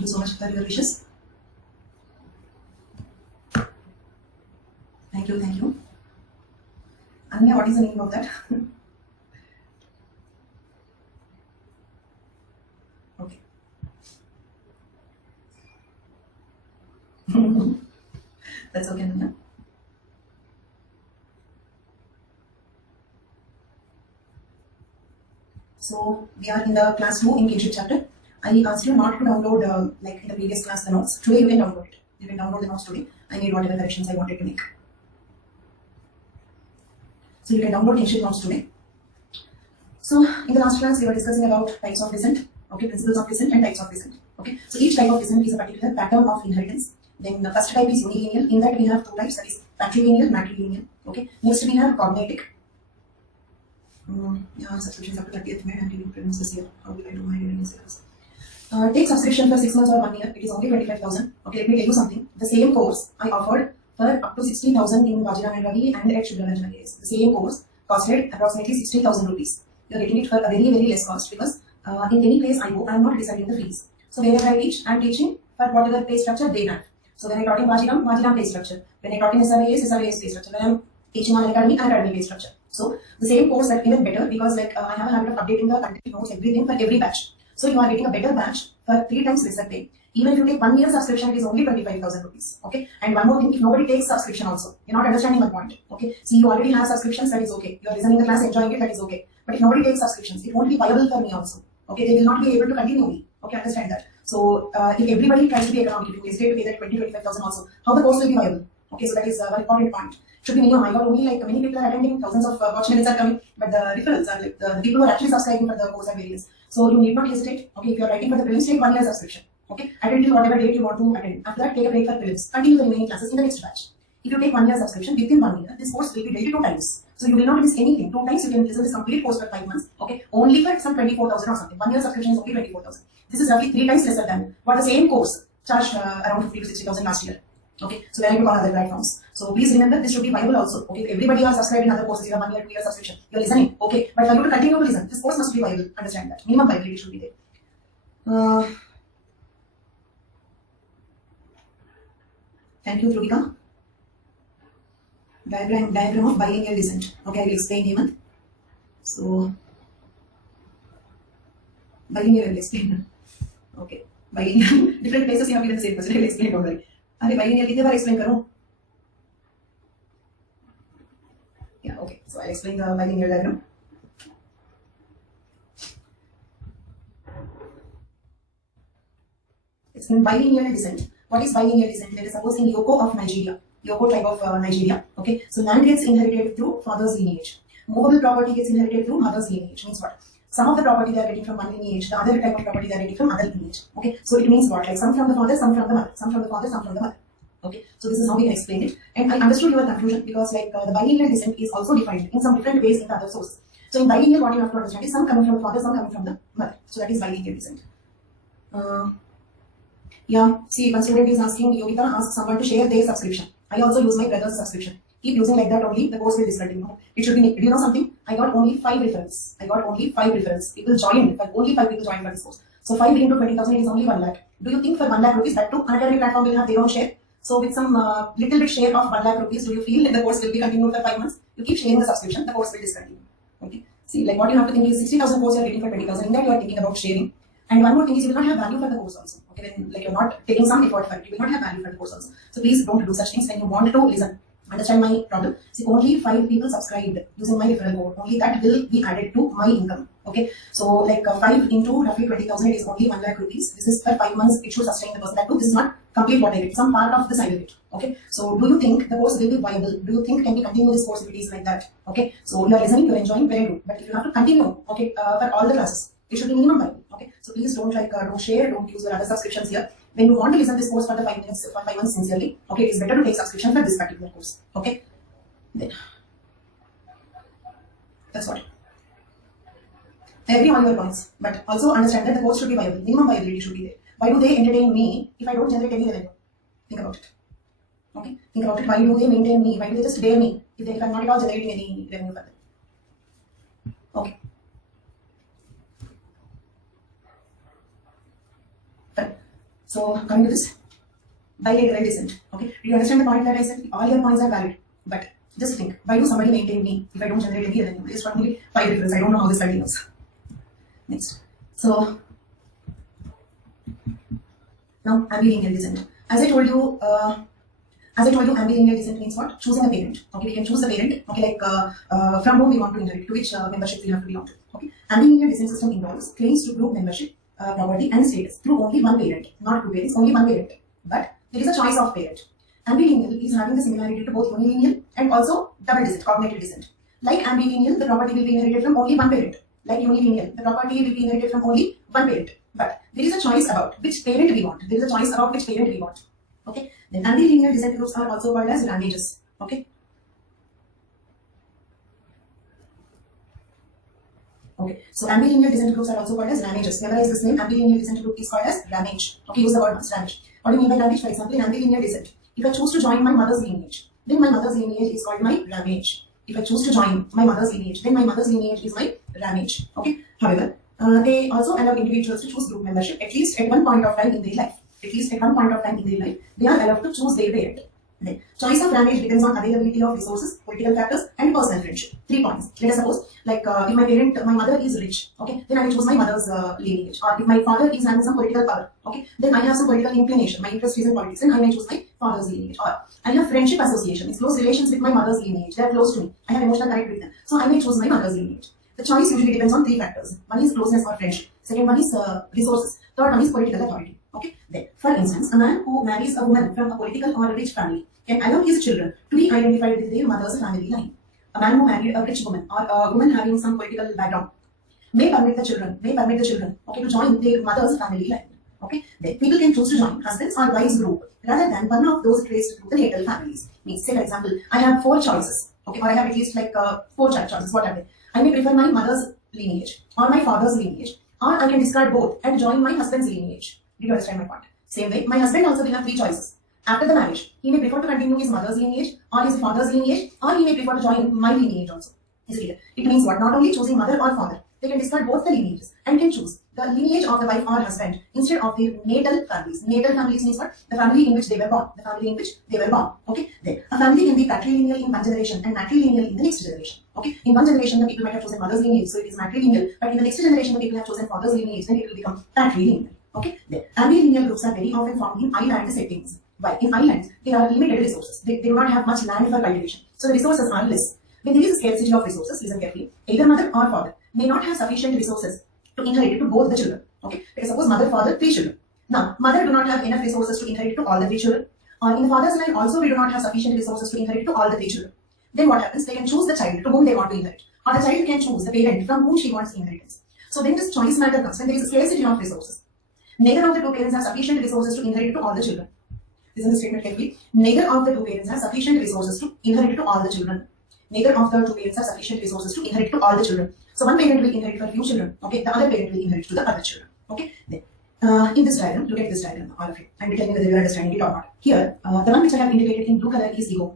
Thank you so much for your wishes. Thank you, thank you. Anya, what is the name of that? Okay. That's okay, Anya. So we are in the class 2 in Kinship chapter. I asked you not to download like in the previous class the notes. Today you can download it. You can download the notes today. I made whatever corrections I wanted to make. So you can download Kinship notes today. So in the last class we were discussing about types of descent, okay, principles of descent and types of descent. Okay, so each type of descent is a particular pattern of inheritance. Then the first type is unilineal. In that we have two types, that is patrilineal, matrilineal. Okay, next we have cognatic. Yeah, subscriptions up to 30th May. I'm giving preference this year. How will I do my reading syllabus? Take subscription for 6 months or 1 year. It is only 25,000. Okay, let me tell you something. The same course I offered for up to 60,000 in Vajiram and Ravi and at Shubhra and Ravi. The same course costed approximately 60,000 rupees. You are getting it for a very, very less cost because in any place I go, I am not deciding the fees. So whenever I teach, I am teaching for whatever pay structure they have. So when I taught in Vajiram, Vajiram pay structure. When I taught in SRAS pay structure. When I am teaching on an academy pay structure. So the same course that even better because like I have a habit of updating the content notes, everything for every batch. So you are getting a better batch for 3 times lesser pay. Even if you take 1 year subscription, it is only 25,000 rupees. Okay. And one more thing, if nobody takes subscription also, you're not understanding my point. Okay. See, you already have subscriptions, that is okay. You are listening the class, enjoying it, that is okay. But if nobody takes subscriptions, it won't be viable for me also. Okay. They will not be able to continue me. Okay. Understand that. So if everybody tries to be economic, if you hesitate to pay that 25,000 also, how the course will be viable? Okay. So that is a very important point. Should be minimum. I got only like many people are attending, thousands of watch minutes are coming, but the referrals are like the people who are actually subscribing for the course are various. So you need not hesitate. Okay, if you are writing for the prelims, take 1 year subscription. Okay, attend till whatever date you want to attend. After that, take a break for prelims. Continue the remaining classes in the next batch. If you take 1 year subscription within 1 year, this course will be daily 2 times. So you will not miss anything. 2 times you can listen to this complete course for 5 months. Okay, only for some 24,000 or something. 1 year subscription is only 24,000. This is roughly 3 times lesser than what the same course charged around 50 to 60,000 last year. Okay, so when I took on other platforms. So please remember this should be viable also. Okay, if everybody are subscribed in other courses, you have 1 year, 2 year subscription. You are listening. Okay, but for you to continue to listen, this course must be viable. Understand that. Minimum viability should be there. Thank you, Trubika. Diagram of biennial descent. Okay, I will explain Hemant. So biennial I will explain. Okay, biennial. Different places you have given the same question. I will explain it already. अरे biennial कितने बार explain करूँ? Yeah, okay. So I'll explain the biennial diagram. Explain biennial descent. What is biennial descent? Let us suppose in Yoko of Nigeria, Yoko tribe of Nigeria. Okay, so land gets inherited through father's lineage. Movable property gets inherited through mother's lineage. Means what? Some of the property they are getting from one lineage, the other type of property they are getting from other lineage. Okay, so it means what? Like some from the father, some from the mother, some from the father, some from the mother. Okay, so this is how we can explain it. And I understood your confusion because like the bilineal descent is also defined in some different ways in the other sources. So in bilineal, what you have to understand is some coming from the father, some coming from the mother. So that is bilineal descent. Yeah, see, one student is asking, Yogita asks someone to share their subscription. I also use my brother's subscription. Keep using like that only, the course will discontinue. It should be, do you know something? I got only 5 referrals. People joined, but only 5 people joined for this course. So 5 into 20,000 is only 1 lakh. Do you think for 1 lakh rupees that too, unacademy platform will have their own share? So with some little bit share of 1 lakh rupees, do you feel that the course will be continued for 5 months? You keep sharing the subscription, the course will discontinue. Okay. See, like what you have to think is 60,000 course you are getting for 20,000. In that you are thinking about sharing. And one more thing is you will not have value for the course also. Okay, when like you're not taking some effort for it, you will not have value for the course also. So please don't do such things when you want to listen. Understand my problem? See, only 5 people subscribed using my referral code. Only that will be added to my income. Okay, so like 5 into roughly 20,000 is only 1 lakh rupees. This is for 5 months. It should sustain the person. That too, this is not complete what I get. Some part of this I will get. Okay, so do you think the course will be viable? Do you think can we continue this course if it is like that? Okay, so you are listening, you are enjoying, very good. But if you have to continue, okay, for all the classes, it should be minimum viable. Okay, so please don't like don't share, don't use your other subscriptions here. When you want to listen to this course for the 5 minutes, for 5 months sincerely, okay, it is better to take subscription for this particular course. Okay, then that's what. I agree on your points, but also understand that the course should be viable. Minimum viability should be there. Why do they entertain me if I don't generate any revenue? Think about it. Okay, think about it. Why do they maintain me? Why do they just dare me if I'm not at all generating any revenue for them? Okay. Fine. So coming to this bilateral descent. Okay, do you understand the point that I said? All your points are valid, but just think, why do somebody maintain me if I don't generate any revenue? It's only 5 referrals. I don't know how this continues. Next. So now ambilineal descent. As I told you, ambilineal descent means what? Choosing a parent. Okay, we can choose the parent. Okay, like from whom we want to inherit, to which membership we have to belong to. Okay, ambilineal descent system involves claims to group membership, property, and status through only one parent, not two parents, only one parent. But there is a choice of parent. Ambilineal is having the similarity to both unilineal and also double descent, cognated descent. Like ambilineal, the property will be inherited from only one parent. Like unilineal, the property will be inherited from only one parent. But there is a choice about which parent we want. There is a choice about which parent we want. Okay. Then ambilineal descent groups are also called as ramages. Okay. Okay. So ambilineal descent groups are also called as ramages. Memorize this name. Ambilineal descent group is called as ramage. Okay. Use the word once. Ramage. What do you mean by ramage? For example, in ambilineal descent, if I choose to join my mother's lineage, then my mother's lineage is called my ramage. If I choose to join my mother's lineage, then my mother's lineage is my ramage. Okay. However, they also allow individuals to choose group membership at least at one point of time in their life. At least at one point of time in their life, they are allowed to choose their parent. Then, choice of ramage depends on availability of resources, political factors, and personal friendship. 3 points. Let us suppose, like if my mother is rich, okay, then I will choose my mother's lineage. Or if my father is having some political power, okay, then I have some political inclination. My interest is in politics, and I may choose my father's lineage. Or I have friendship association, it's close relations with my mother's lineage. They are close to me. I have emotional connect with them, so I may choose my mother's lineage. The choice usually depends on 3 factors. One is closeness or friendship. Second one is resources. Third one is political authority. Okay. Then, for instance, a man who marries a woman from a political or a rich family can allow his children to be identified with their mother's family line. A man who married a rich woman or a woman having some political background may permit the children, okay, to join their mother's family line. Okay. Then people can choose to join husbands or wives group rather than one of those traced to the natal families. Means, say for example, I have 4 choices. Okay, or I have at least like 4 choices. What are they? I may prefer my mother's lineage or my father's lineage, or I can discard both and join my husband's lineage. Did you understand my point? Same way, my husband also will have 3 choices. After the marriage, he may prefer to continue his mother's lineage or his father's lineage, or he may prefer to join my lineage also. Is it clear? It means what? Not only choosing mother or father, they can discard both the lineages and can choose the lineage of the wife or husband instead of their natal families. Natal families means what? The family in which they were born. The family in which they were born. Okay. Then a family can be patrilineal in one generation and matrilineal in the next generation. Okay. In one generation, the people might have chosen mother's lineage, so it is matrilineal. But in the next generation, the people have chosen father's lineage, then it will become patrilineal. Okay. Then ambilineal groups are very often found in island settings. Why? In islands, there are limited resources. They do not have much land for cultivation, so the resources are less. When there is a scarcity of resources, listen carefully, either mother or father may not have sufficient resources to inherit to both the children. Okay, suppose mother, father, 3 children. Now, mother do not have enough resources to inherit to all the 3 children. Or in the father's line also, we do not have sufficient resources to inherit to all the 3 children. Then what happens? They can choose the child to whom they want to inherit. Or the child can choose the parent from whom she wants inheritance. So then this choice matter comes when there is a scarcity of resources. Neither of the 2 parents have sufficient resources to inherit to all the children. Listen to the statement carefully. Neither of the 2 parents have sufficient resources to inherit to all the children. Neither of the 2 parents have sufficient resources to inherit to all the children. So one parent will inherit for few children. Okay, the other parent will inherit to the other children. Okay, then in this diagram, look at this diagram, all of you. I will tell you whether you are understanding it or not. Here, the one which I have indicated in blue color is ego.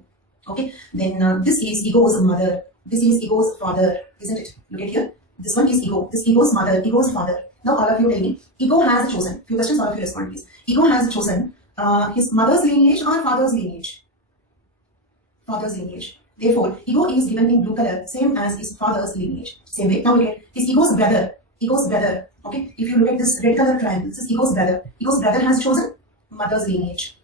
Okay, then this is ego's mother. This is ego's father, isn't it? Look at here. This one is ego. This ego's mother, ego's father. Now all of you tell me, ego has chosen. Few questions, all of you respond please. Ego has chosen his mother's lineage or father's lineage. Father's lineage. Therefore, ego is given in blue color, same as his father's lineage. Same way. Now look at his ego's brother. Ego's brother. Okay. If you look at this red color triangle, this is ego's brother. Ego's brother has chosen mother's lineage.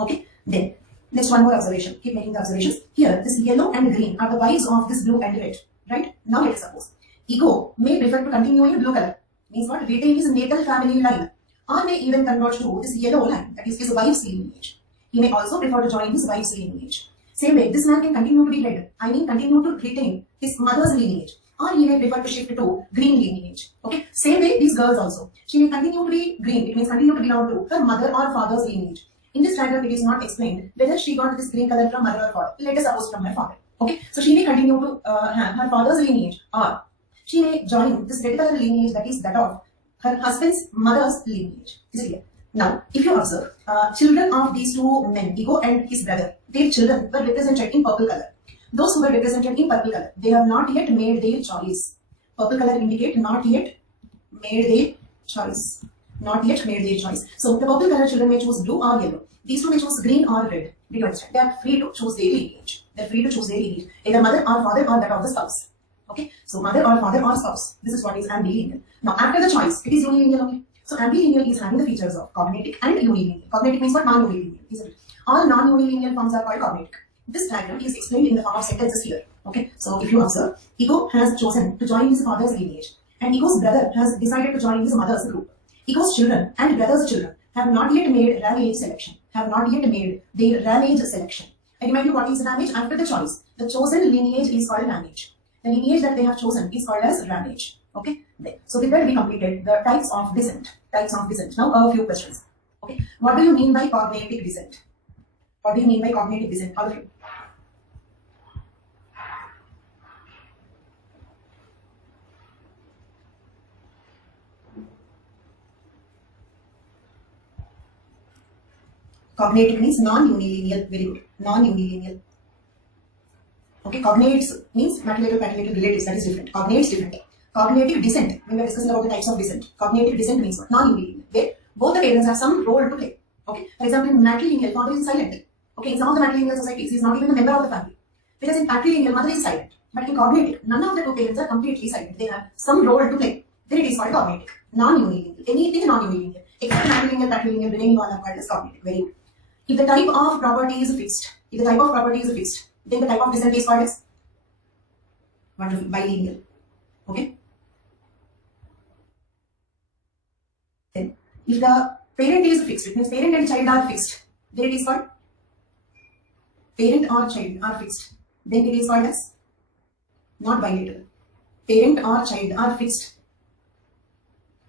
Okay. Then next one more observation. Keep making the observations. Here, this yellow and green are the wives of this blue and red. Right? Now let us suppose ego may prefer to continue in blue color. Means what? Retain his natal family line. Or may even convert to this yellow line, that is his wife's lineage. He may also prefer to join his wife's lineage. Same way, this man can continue to be red. I mean, continue to retain his mother's lineage. Or he may prefer to shift to green lineage. Okay. Same way, these girls also. She may continue to be green. It means continue to belong to her mother or father's lineage. In this diagram, it is not explained whether she got this green color from mother or father. Let us suppose from her father. Okay. So she may continue to have her father's lineage, or she may join this red color lineage, that is that of her husband's mother's lineage. Is it clear? Now, if you observe, children of these 2 men, ego and his brother, their children were represented in purple color. Those who were represented in purple color, they have not yet made their choice. Purple color indicate not yet made their choice. not yet made their choice. So the purple color children may choose blue or yellow. These two may choose green or red. Did you understand? They are free to choose their lineage. They are free to choose their lineage. Either mother or father or that of the spouse. Okay, so mother or father or spouse. This is what is ambilineal. Now after the choice, it is unilineal only. So ambilineal is having the features of cognatic and unilineal. Cognatic means what? Non-unilineal, isn't it? All non-unilineal forms are called cognatic. This diagram is explained in the form of sentences here. Okay, so if you observe, Ego has chosen to join his father's lineage, and Ego's brother has decided to join his mother's group. Ego's children and brother's children have not yet made ramage selection. Have not yet made their ramage selection. I remind you what is ramage after the choice. The chosen lineage is called ramage. The lineage that they have chosen is called as ramage. Okay. So with that we completed the types of descent. Types of descent. Now a few questions. Okay. What do you mean by cognatic descent? What do you mean by cognatic descent? All of you. Cognatic means non-unilineal. Very good. Non-unilineal. Okay. Cognates means matrilineal, patrilineal relatives. That is different. Cognates different. Cognative descent. When we are discussing about the types of descent, cognative descent means what? Non-unilineal. Where both the parents have some role to play. Okay. For example, in matrilineal, father is silent. Okay. In some of the matrilineal societies, he is not even a member of the family. Whereas in patrilineal, mother is silent. But in cognative, none of the two parents are completely silent. They have some role to play. Then it is called cognatic. Non-unilineal. Anything non-unilineal. Except matrilineal, patrilineal, remaining all are called as cognatic. Very good. If the type of property is fixed, then the type of descent is called as wonderful, bilineal. Okay. Then, if the parent is fixed, it means parent and child are fixed, then it is called parent or child are fixed. Then it is called as not bilateral. Parent or child are fixed.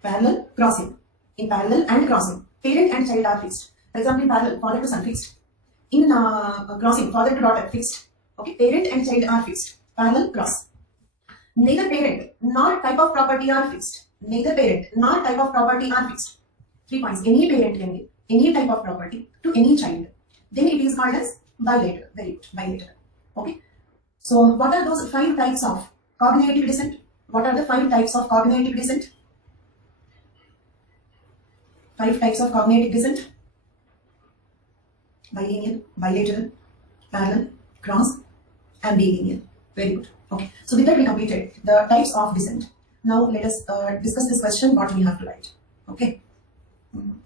Parallel crossing. In parallel and crossing, parent and child are fixed. For example, in parallel, father to son fixed. In crossing, father to daughter fixed. Okay, parent and child are fixed. Parallel cross. Neither parent nor type of property are fixed. Neither parent nor type of property are fixed. 3 points. Any parent can give any type of property to any child. Then it is called as bilateral. Very good. Bilateral. Okay. So what are those 5 types of cognative descent? What are the 5 types of cognative descent? 5 types of cognative descent. Bilineal, bilateral, parallel, cross, and bilineal. Very good. Okay. So with that we completed the types of descent. Now let us discuss this question, what we have to write. Okay.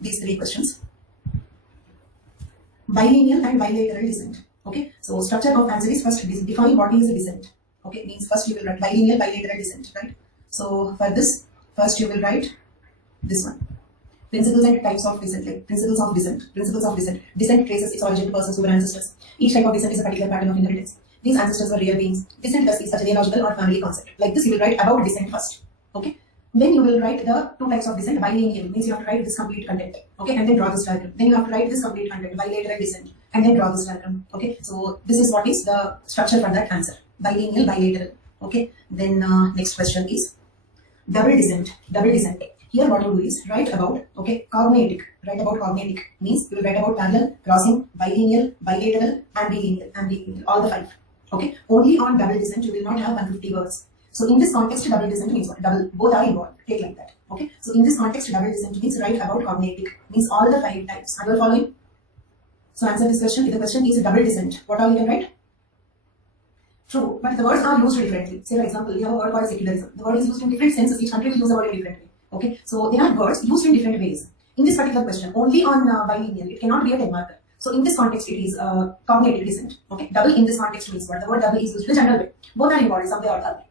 These 3 questions. Bilineal and bilateral descent. Okay. So structure of answer is first define what is descent. Okay. Means first you will write bilineal, bilateral descent. Right. So for this, first you will write this one. Principles and types of descent, like principles of descent. Principles of descent. Descent traces its origin to persons who were ancestors. Each type of descent is a particular pattern of inheritance. These ancestors were real beings. Descent thus is a genealogical or family concept. Like this, you will write about descent first. Okay. Then you will write the 2 types of descent. Bilineal means you have to write this complete content. Okay. And then draw this diagram. Then you have to write this complete content. Bilateral descent. And then draw this diagram. Okay. So this is what is the structure for that answer. Bilineal, bilateral. Okay. Then next question is double descent. Double descent. Here what you do is write about, okay, cognatic. Write about cognatic means you will write about parallel, crossing, bilineal, bilateral, ambilineal, all the 5. Okay. Only on double descent you will not have 150 words. So in this context, double descent means what? Double, both are involved. Take like that. Okay. So in this context, double descent means write about cognatic means all the 5 types. Are you following? So answer this question. If the question is double descent, what all you can write? True, but the words are used differently. Say for example, we have a word called secularism. The word is used in different senses. Each country will use the word differently. Okay, so there are words used in different ways. In this particular question, only on bilineal, it cannot be a 10 marker. So in this context, it is cognative descent. Okay, double in this context means what? The word double is used in a general way. Both are involved, some way or the other.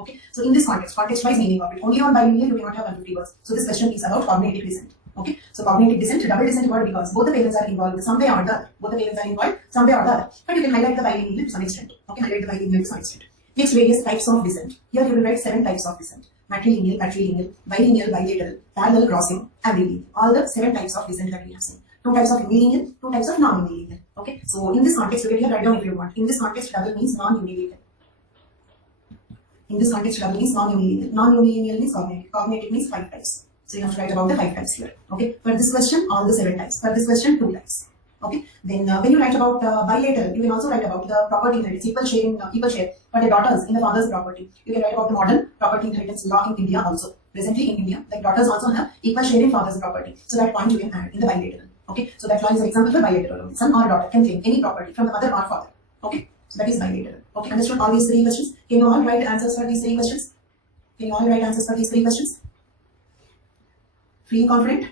Okay, so in this context-wise meaning of it, only on bilineal you cannot have 150 words. So this question is about cognative descent. Okay, so cognative descent, double descent word because both the parents are involved some way or the other. Both the parents are involved some way or the other. But you can highlight the bilineal to some extent. Okay, highlight the bilineal to some extent. Next, various types of descent. Here you will write 7 types of descent. Matrilineal, patrilineal, bilineal, bilateral, parallel crossing, ambilineal. All the 7 types of descent that we have seen. 2 types of unilineal, 2 types of non-unilineal. Okay, so in this context, you can write down if you want. In this context, double means non-unilineal. In this context, double means non-unilineal. Non-unilineal means cognative. Cognative means 5 types. So you have to write about the 5 types here. Okay, for this question, all the 7 types. For this question, 2 types. Okay. Then when you write about bilateral, you can also write about the property inheritance, equal share for the daughters in the father's property. You can write about the modern property inheritance law in India also. Presently in India, like daughters also have equal share in father's property. So that point you can add in the bilateral. Okay. So that law is an example for bilateral. Son or daughter can claim any property from the mother or father. Okay. So that is bilateral. Okay. Understood all these three questions? Can you all write answers for these three questions? Can you all write answers for these three questions? Free and confident?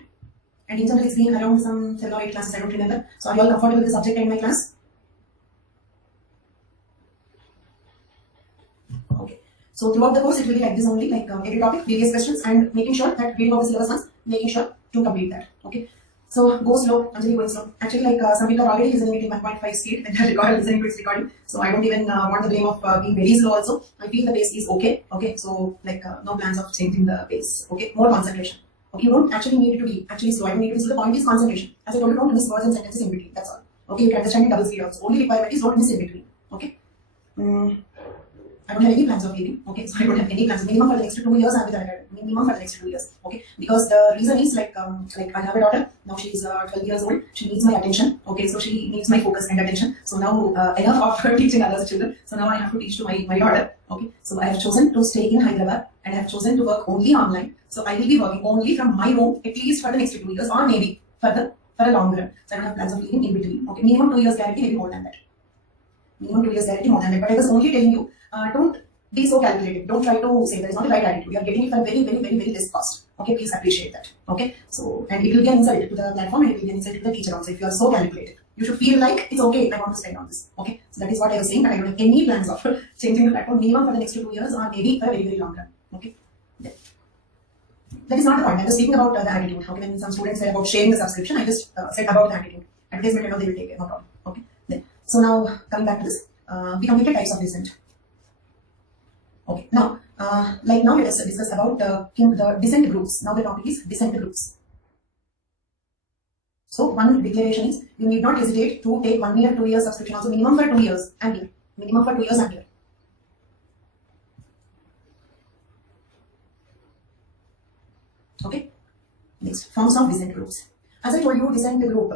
And in general, it's been around some 7 or 8 classes, I don't remember. So are you all comfortable with the subject in my class? Okay. So throughout the course, it will be like this only, like every topic, previous questions, and making sure that reading of the syllabus once, making sure to complete that. Okay. So go slow, Anjali going slow. Actually, like some people are already listening it in 1.5 speed and they are listening to its recording. So I don't even want the blame of being very slow also. I feel the pace is okay. Okay. So like no plans of changing the pace. Okay. More concentration. Okay, you don't actually need it to be actually slow. I don't need it to be slow. The point is concentration. As I told you, don't miss words and sentences in between. That's all. Okay, you can understand in double speed also. Only requirement is don't miss in between. Okay. I don't have any plans of leaving. Okay, so I don't have any plans. Minimum for the next 2 years, I'm with the academy. Minimum for the next 2 years. Okay, because the reason is like I have a daughter. Now she is 12 years old. She needs my attention. Okay, so she needs my focus and attention. So now enough of teaching others children. So now I have to teach to my daughter. Okay, so I have chosen to stay in Hyderabad and I have chosen to work only online. So I will be working only from my home at least for the next 2 years, or maybe for a long run. So I don't have plans of leaving in between. Okay, minimum 2 years guarantee, maybe more than that. Minimum 2 years guarantee, more than that. But I was only telling you, don't be so calculated. Don't try to say there is not the right attitude. You are getting it for very less cost. Okay, please appreciate that. Okay, so and it will be an insult to the platform and it will be an insult to the teacher also if you are so calculated. You should feel like it's okay, I want to spend on this. Okay, so that is what I was saying, but I don't have any plans of changing the platform minimum for the next 2 years or maybe for a very long run. Okay. That is not the point. I was speaking about the attitude. Okay, when some students said about sharing the subscription, I just said about the attitude. Advertisement, they will take it, no problem. Okay. Then, so now coming back to this, we completed types of dissent. Okay. Now, like now let us discuss about the dissent groups. Now the topic is dissent groups. So one declaration is you need not hesitate to take 1 year, 2 years subscription. Also minimum for 2 years and here. Minimum for 2 years and here. Okay. Next, forms of dissent groups. As I told you, dissent group.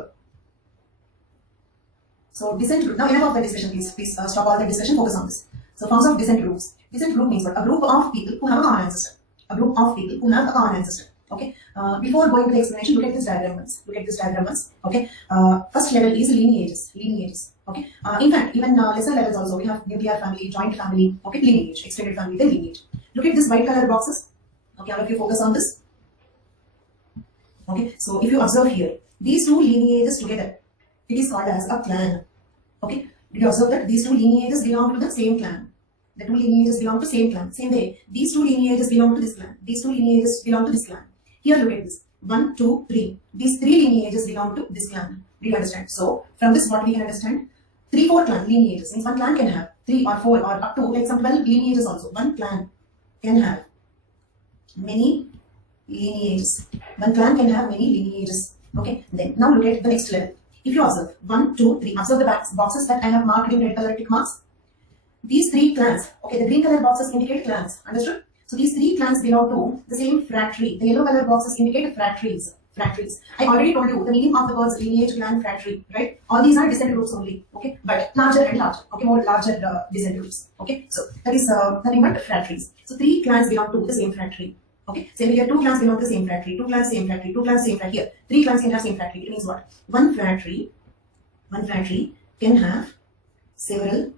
So dissent group. Now enough of the discussion, please. Please stop all the discussion. Focus on this. So forms of dissent groups. Dissent group means what? A group of people who have a common ancestor. A group of people who have a common ancestor. Okay. Before going to the explanation, look at this diagram once. Look at this diagram once. Okay. First level is lineages. Lineages. Okay. In fact, even lesser levels also we have nuclear family, joint family. Okay. Lineage, extended family, then lineage. Look at this white color boxes. Okay. All of you focus on this. Okay, so if you observe here, these two lineages together, it is called as a clan. Okay, did you observe that these two lineages belong to the same clan? The two lineages belong to same clan. Same way, these two lineages belong to this clan. These two lineages belong to this clan. Here, look at this. 1, 2, 3. These 3 lineages belong to this clan. Do you understand? So, from this, what we can understand? 3, 4 clan lineages. Means one clan can have 3 or 4 or up to like some 12 lineages also. One clan can have many lineages. One clan can have many lineages. Okay. Then now look at the next level. If you observe 1, 2, 3, observe the boxes that I have marked in red color tick marks. These 3 clans. Okay, the green color boxes indicate clans. Understood? So these 3 clans belong to the same fratry. The yellow color boxes indicate fratries. Fratries. I already told you the meaning of the words lineage, clan, fratry. Right? All these are descent groups only. Okay, but larger and larger. Okay, more larger descent groups. Okay, so that is nothing but fratries. So 3 clans belong to the same fratry. Okay, same here, 2 clans belong to the same fratry, 2 clans same fratry, 2 clans same fratry. Here, 3 clans can have same fratry. It means what? One fratry can have several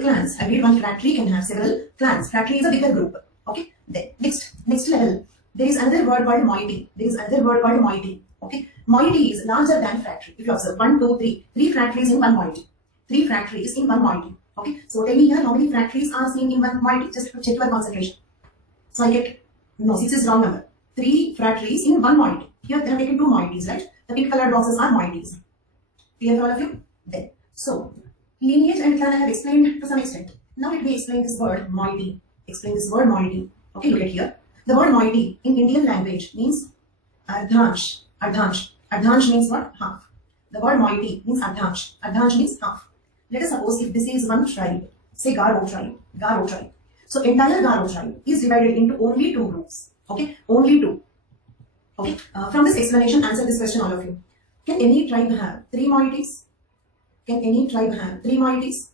clans. Agreed? One fratry can have several clans. Fratry is a bigger group. Okay, then next level, there is another word called moiety. Okay, moiety is larger than fratry. If you observe 1, 2, 3, 3 fratries in one moiety. 3 fratries in one moiety. Okay, so tell me here how many fratries are seen in one moiety? Just to check your concentration. So I get. No, 6 is wrong number. 3 fratries in one moiety. Here they have taken 2 moieties, right? The pink colored boxes are moieties. Clear for all of you? Then, so lineage and clan I have explained to some extent. Now let me explain this word moiety. Explain this word moiety. Okay, look at here. The word moiety in Indian language means ardhansh. Ardhansh means what? Half. The word moiety means ardhansh. Ardhansh means half. Let us suppose if this is one tribe, say Garo tribe. So entire Garo tribe is divided into only 2 groups. Okay, only 2. Okay, from this explanation, answer this question, all of you. Can any tribe have 3 moieties? Can any tribe have 3 moieties?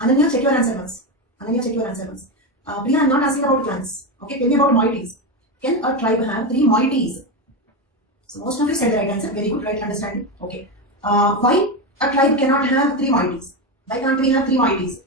Ananya, check your answer once. Ananya, check your answer once. Priya, I am not asking about clans. Okay, tell me about moieties. Can a tribe have 3 moieties? So most of you said the right answer. Very good, right understanding. Okay. Why a tribe cannot have 3 moieties? Why can't we have 3 moieties?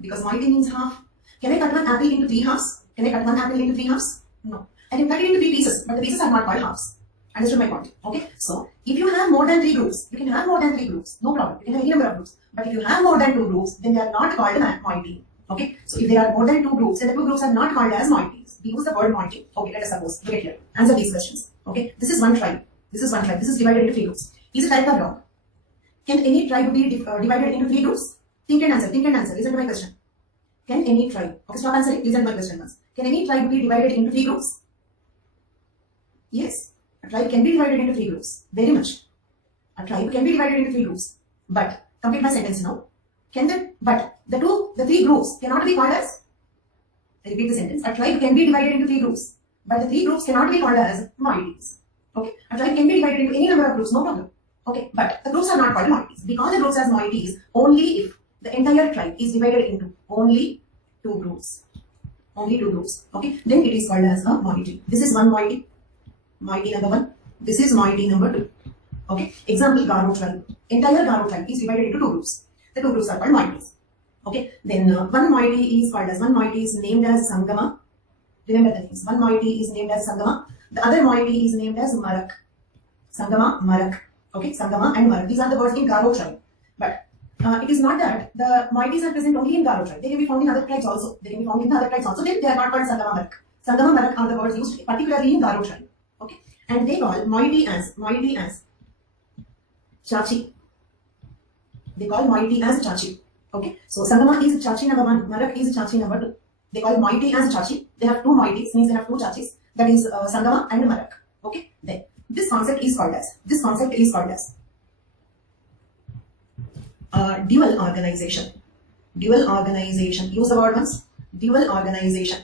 Because moiety means half. Can I cut one apple into 3 halves? Can I cut one apple into 3 halves? No. I can cut it into 3 pieces, but the pieces are not called halves. Understood my point? Okay. So if you have more than 3 groups, you can have more than 3 groups. No problem. You can have any number of groups. But if you have more than 2 groups, then they are not called a moiety. Okay. So if there are more than 2 groups, then the 2 groups are not called as moieties. We use the word moiety. Okay. Let us suppose. Look at here. Answer these questions. Okay. This is one tribe. This is one tribe. This is divided into 3 groups. Is it right or wrong? Can any tribe be divided into 3 groups? Think and answer. Think and answer. Listen to my question. Can any tribe? Okay. Stop answering. Listen to my question once. Can any tribe be divided into 3 groups? Yes. A tribe can be divided into 3 groups. Very much. A tribe can be divided into 3 groups. But, complete my sentence now. But the 3 groups cannot be called as, I repeat the sentence. A tribe can be divided into 3 groups. But the 3 groups cannot be called as moieties. Okay. A tribe can be divided into any number of groups. No problem. Okay. But the groups are not called moieties. Because the groups as moieties only if the entire tribe is divided into only 2 groups. Only 2 groups. Okay. Then it is called as a moiety. This is one moiety. Moiety number 1. This is moiety number 2. Okay. Example, Garo tribe. Entire Garo tribe is divided into 2 groups. The 2 groups are called moieties. Okay. Then one moiety is called as, one moiety is named as Sangama. Remember the names. One moiety is named as Sangama. The other moiety is named as Marak. Sangama, Marak. Okay. Sangama and Marak. These are the words in Garo tribe. But it is not that the moieties are present only in Garo tribe. They can be found in other tribes also. They can be found in the other tribes also. Then they are not called Sangama, Marak. Sangama, Marak are the words used particularly in Garo tribe. Okay, and they call moiety as Chachi. They call moiety as Chachi. Okay, so Sangama is Chachi number 1, Marak is Chachi number 2. They call moiety as Chachi. They have 2 moieties, means they have 2 Chachis. That is Sangama and Marak. Okay, then this concept is called as dual organization. Dual organization. Use the word once. Dual organization.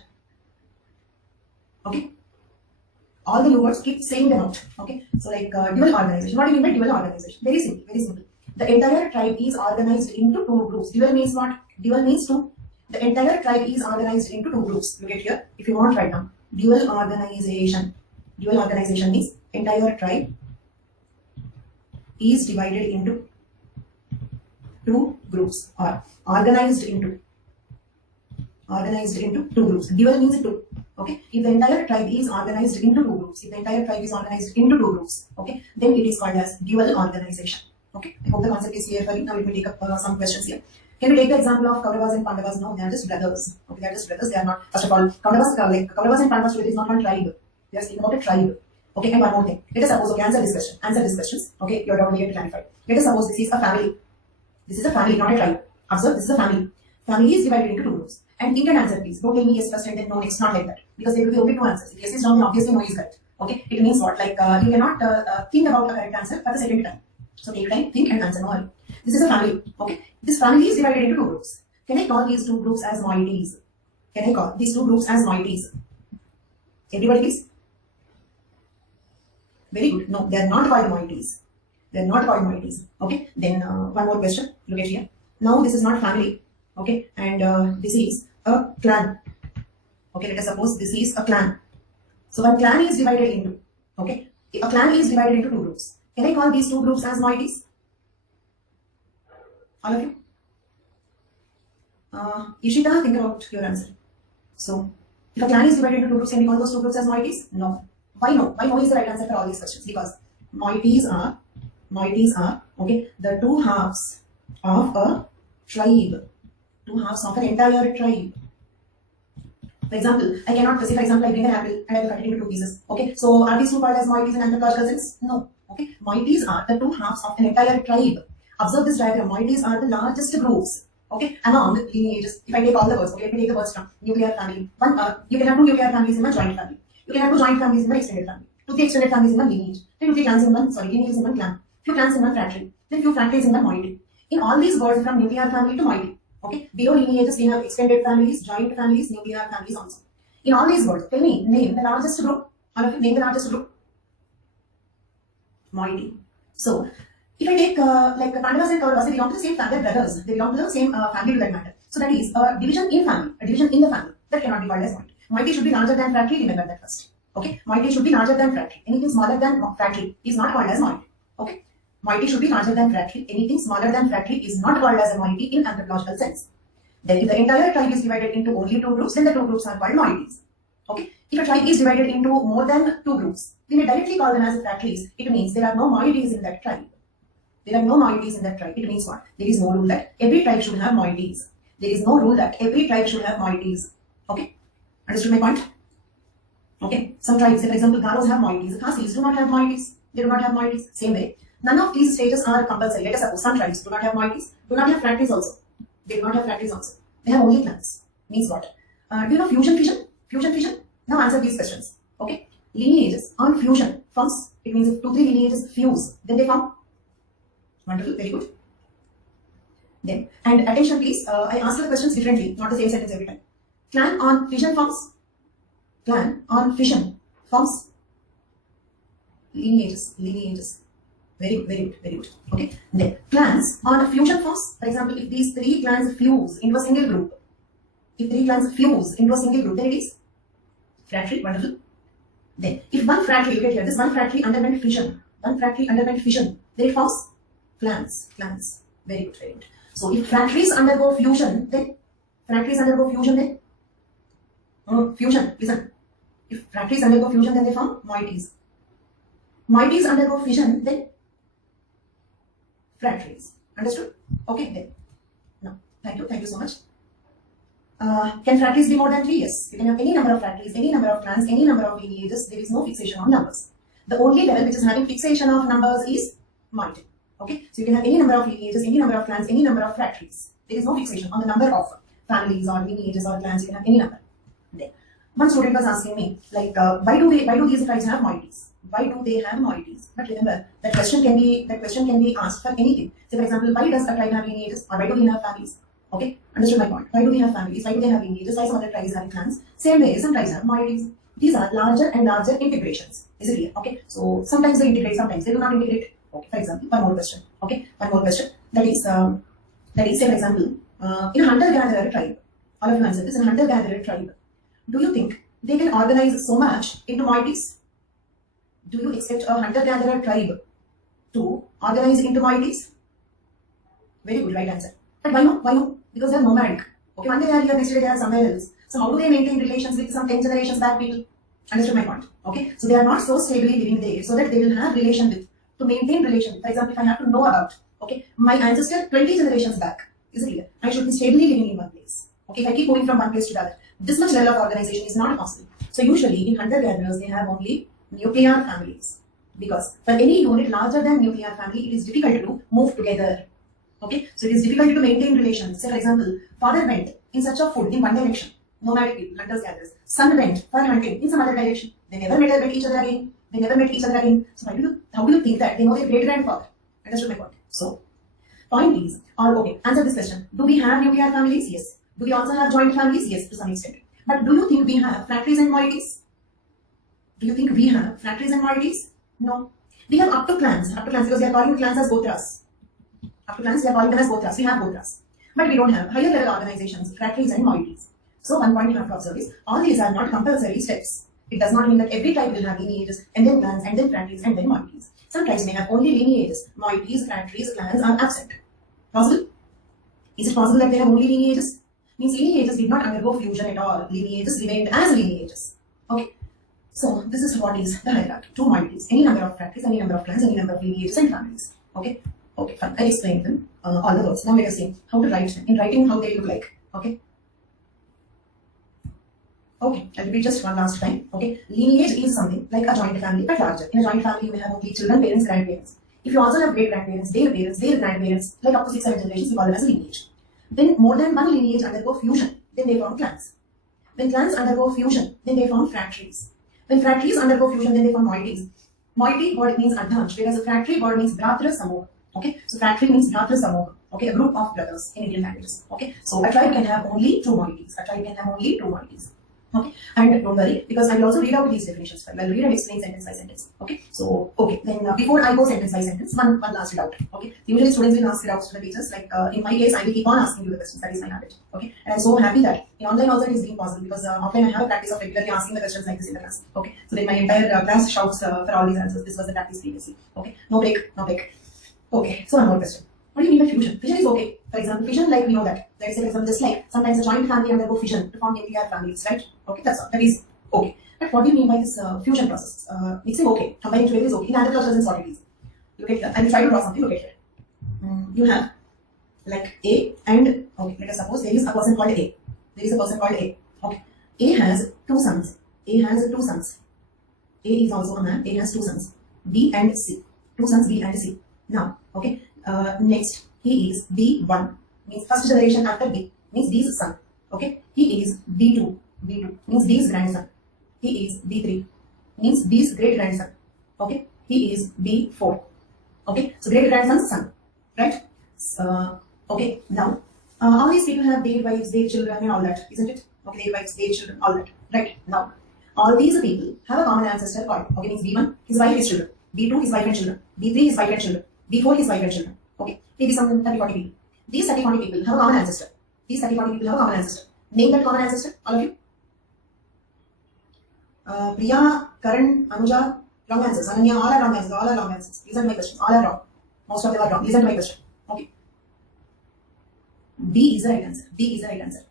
Okay. All the new words, keep saying them out. Okay. So like dual organization. What do you mean by dual organization? Very simple. Very simple. The entire tribe is organized into 2 groups. Dual means what? Dual means 2. The entire tribe is organized into 2 groups. Look at here. If you want right now. Dual organization. Dual organization means entire tribe is divided into 2 groups or organized into 2 groups. Dual means 2. Okay, if the entire tribe is organized into 2 groups, okay, then it is called as dual organization. Okay, I hope the concept is clear for you. Now let me take up some questions here. Can we take the example of Kauravas and Pandavas? No, they are just brothers. Okay, they are just brothers. They are not. First of all, Kauravas and Pandavas together is not one tribe. We are speaking about a tribe. Okay, and one more thing. Let us suppose. Okay, answer this question. Answer these questions. Okay, your doubt will get clarified. Let us suppose this is a family. This is a family, not a tribe. Observe, this is a family. Family is divided into 2 groups. And think and answer, please. Don't tell me yes first and then no next. Not like that. Because there will be only 2 answers. If yes is wrong, then obviously no is correct. Okay? It means what? Like you cannot think about the correct answer for the second time. So take time, think and answer. No hurry. This is a family. Okay? This family is divided into 2 groups. Can I call these 2 groups as moieties? Can I call these 2 groups as moieties? Everybody please? Very good. No, they are not called moieties. They are not called moieties. Okay? Then one more question. Look at here. Now this is not family. Okay? And this is a clan. Okay, let us suppose this is a clan. So one clan is divided into, okay, a clan is divided into 2 groups. Can I call these 2 groups as moieties? All of you? Ishita, think about your answer. So, if a clan is divided into 2 groups, can we call those 2 groups as moieties? No. Why no? Why no is the right answer for all these questions? Because moieties are, okay, the 2 halves of a tribe. 2 halves of an entire tribe. For example, I cannot say, for example, I bring an apple and I will cut it into 2 pieces. Okay, so are these 2 called as moieties in anthropological sense? No. Okay, moieties are the 2 halves of an entire tribe. Observe this diagram. Moieties are the largest groups. Okay, among lineages. If I take all the words, okay, let me take the words from nuclear family. You can have 2 nuclear families in a joint family. You can have 2 joint families in an extended family. 2 extended families in one lineage. Then 2 clans in one, lineages in one clan. Few clans in one fratry. Then few fratries in one moiety. In all these words, from nuclear family to moiety. Okay, below lineages we have extended families, joint families, nuclear families also. In all these words, tell me, name the largest group. All of you name the largest group. Moiety. So, if I take like Pandavas and Kauravas, they belong to the same family, brothers. They belong to the same family to that matter. So that is a division in family, a division in the family. That cannot be called as moiety. Moiety should be larger than fratry. Remember that first. Okay. Moiety should be larger than fratry. Anything smaller than fratry is not called as moiety. Okay. Moiety should be larger than fratry. Anything smaller than fratry is not called as a moiety in anthropological sense. Then if the entire tribe is divided into only two groups, then the two groups are called moieties. Okay. If a tribe is divided into more than two groups, we may directly call them as fratries. It means there are no moieties in that tribe. There are no moieties in that tribe. It means what? There is no rule that every tribe should have moieties. There is no rule that every tribe should have moieties. Okay. Understood my point? Okay. Some tribes, for example, Garos have moieties. The Khasis do not have moieties. They do not have moieties. Same way. None of these stages are compulsory. Let us suppose some tribes do not have moieties, do not have fratries also. They do not have fratries also. They have only clans. Means what? Do you know fusion fission? Fusion fission? Now answer these questions. Okay. Lineages on fusion forms. It means if 2-3 lineages fuse, then they form. Wonderful. Very good. Then, and attention please, I answer the questions differently, not the same sentence every time. Clan on fission forms. Clan on fission forms. Lineages. Lineages. Very good, very good, very good. Okay. Then clans on fusion forms. For example, if these 3 clans fuse into a single group, if 3 clans fuse into a single group, then it is fratry. Wonderful. Then, if one fratry, look at here, this one fratry underwent fission. One fratry underwent fission, then it forms clans. Clans. Very good, very good. So, if fratries undergo fusion, then fusion. Listen. If fratries undergo fusion, then they form moieties. Moieties undergo fission, then fratries. Understood? Okay, then. Now, thank you so much. Can fratries be more than 3? Yes. You can have any number of fratries, any number of clans, any number of lineages. There is no fixation on numbers. The only level which is having fixation of numbers is moiety. Okay, so you can have any number of lineages, any number of clans, any number of fratries. There is no fixation on the number of families or lineages or clans. You can have any number. Then, one student was asking me, like, why do these tribes have moieties? Why do they have moieties? But remember, that question can be asked for anything. So, for example, why does a tribe have lineages, or why do they have families? Okay, understood my point. Why do they have families? Why do they have lineages? Why some other tribes have clans? Same way, some tribes have moieties. These are larger and larger integrations. Is it clear? Okay, so sometimes they integrate, sometimes they do not integrate. Okay, for example, one more question. Okay, one more question. That is, say for example, in a hunter-gatherer tribe, all of you answer this, in a hunter-gatherer tribe, do you think they can organize so much into moieties? Do you expect a hunter-gatherer tribe to organize into moieties? Very good, right answer. But why not? Why not? Because they are nomadic. Okay, one day they are here, next day they are somewhere else. So how do they maintain relations with some 10 generations back people? Understood my point? Okay, so they are not so stably living there, so that they will have relation with, to maintain relation. For example, if I have to know about, okay, my ancestor 20 generations back, is it clear? I should be stably living in one place. Okay, if I keep moving from one place to the other, this much level of organization is not possible. So usually in hunter-gatherers, they have only nuclear families. Because for any unit larger than nuclear family, it is difficult to move together. Okay, so it is difficult to maintain relations. Say for example, father went in search of food in one direction, nomadic people, hunters-gatherers. Son went for hunting in some other direction. They never met each other again. So how do you think that they know their great-grandfather? Understood my point? So, point is, okay, answer this question. Do we have nuclear families? Yes. Do we also have joint families? Yes, to some extent. But do you think we have fratries and moieties? Do you think we have fratries and moieties? No. We have up to clans because we are calling clans as gotras. Up to clans, we are calling them as gotras. We have gotras. But we don't have higher level organizations, fratries and moieties. So one point you have to observe is, all these are not compulsory steps. It does not mean that every tribe will have lineages, and then clans, and then fratries, and then moieties. Some tribes may have only lineages. Moieties, fratries, clans are absent. Possible? Is it possible that they have only lineages? Means lineages did not undergo fusion at all. Lineages remained as lineages. Okay. So this is what is the hierarchy. 2 moieties. Any number of fratries, any number of clans, any number of lineages and families. Okay. Okay, fine. I explained them, all the words. Now let us see how to write them. In writing, how they look like. Okay. Okay, I'll repeat just one last time. Okay, lineage is something like a joint family but larger. In a joint family, you may have only children, parents, grandparents. If you also have great-grandparents, their grandparents, like up to 6-7 generations, we call them as a lineage. Then more than one lineage undergo fusion, then they form clans. When clans undergo fusion, then they form fratries. When fratries undergo fusion, then they form moieties. Moiety word means adhansh, whereas a fratry word means bratra samoha. Okay, so fratry means bratra samoha. Okay, a group of brothers in Indian languages. Okay, so a tribe can have only 2 moieties. A tribe can have only 2 moieties. Okay, and don't worry, because I will also read out these definitions for you. I'll read and explain sentence by sentence. Okay, so okay, then before I go sentence by sentence, one last doubt. Okay, usually students will ask doubts to the teachers. Like in my case, I will keep on asking you the questions. That is my habit. Okay, and I'm so happy that in online also it is being possible, because offline I have a practice of regularly asking the questions like this in the class. Okay, so then my entire class shouts for all these answers. This was the practice previously. Okay, no break, no break. Okay, so one more question. What do you mean by fusion? Fission is okay. For example, fission, like we know that. Let's say, for example, just like sometimes a joint family undergo fission to form nuclear families, right? Okay, that's all. That is okay. But what do you mean by this fusion process? It's okay. Combining together is okay. In anthropological sense, what it is? Look at here. I will try to draw something. Look at here. You have like A and okay. Let us suppose there is a person called A. There is a person called A. Okay. A has two sons. A has two sons. A is also a man. A has two sons. B and C. Two sons B and C. Now, okay. Next, he is B1, means first generation after B, means B's son. Okay, he is B2, B2 means B's grandson. He is B3, means B's great grandson. Okay, he is B4. Okay, so great grandson's son, right? Okay, now all these people have their wives, their children, and all that, isn't it? Okay, their wives, their children, all that, right? Now, all these people have a common ancestor called, okay, means B1, his wife, his children. B2, his wife and children. B3, his wife and children. B4, his wife and children. Okay, maybe some 30-40 people. These 30-40 people have a common ancestor. These 30-40 people have a common ancestor. Name that common ancestor, all of you. Priya, Karan, Anuja, wrong answers. Ananya, all are wrong answers. All are wrong answers. Listen to my question. All are wrong. Most of them are wrong. Listen to my question. Okay. B is the right answer. B is the right answer.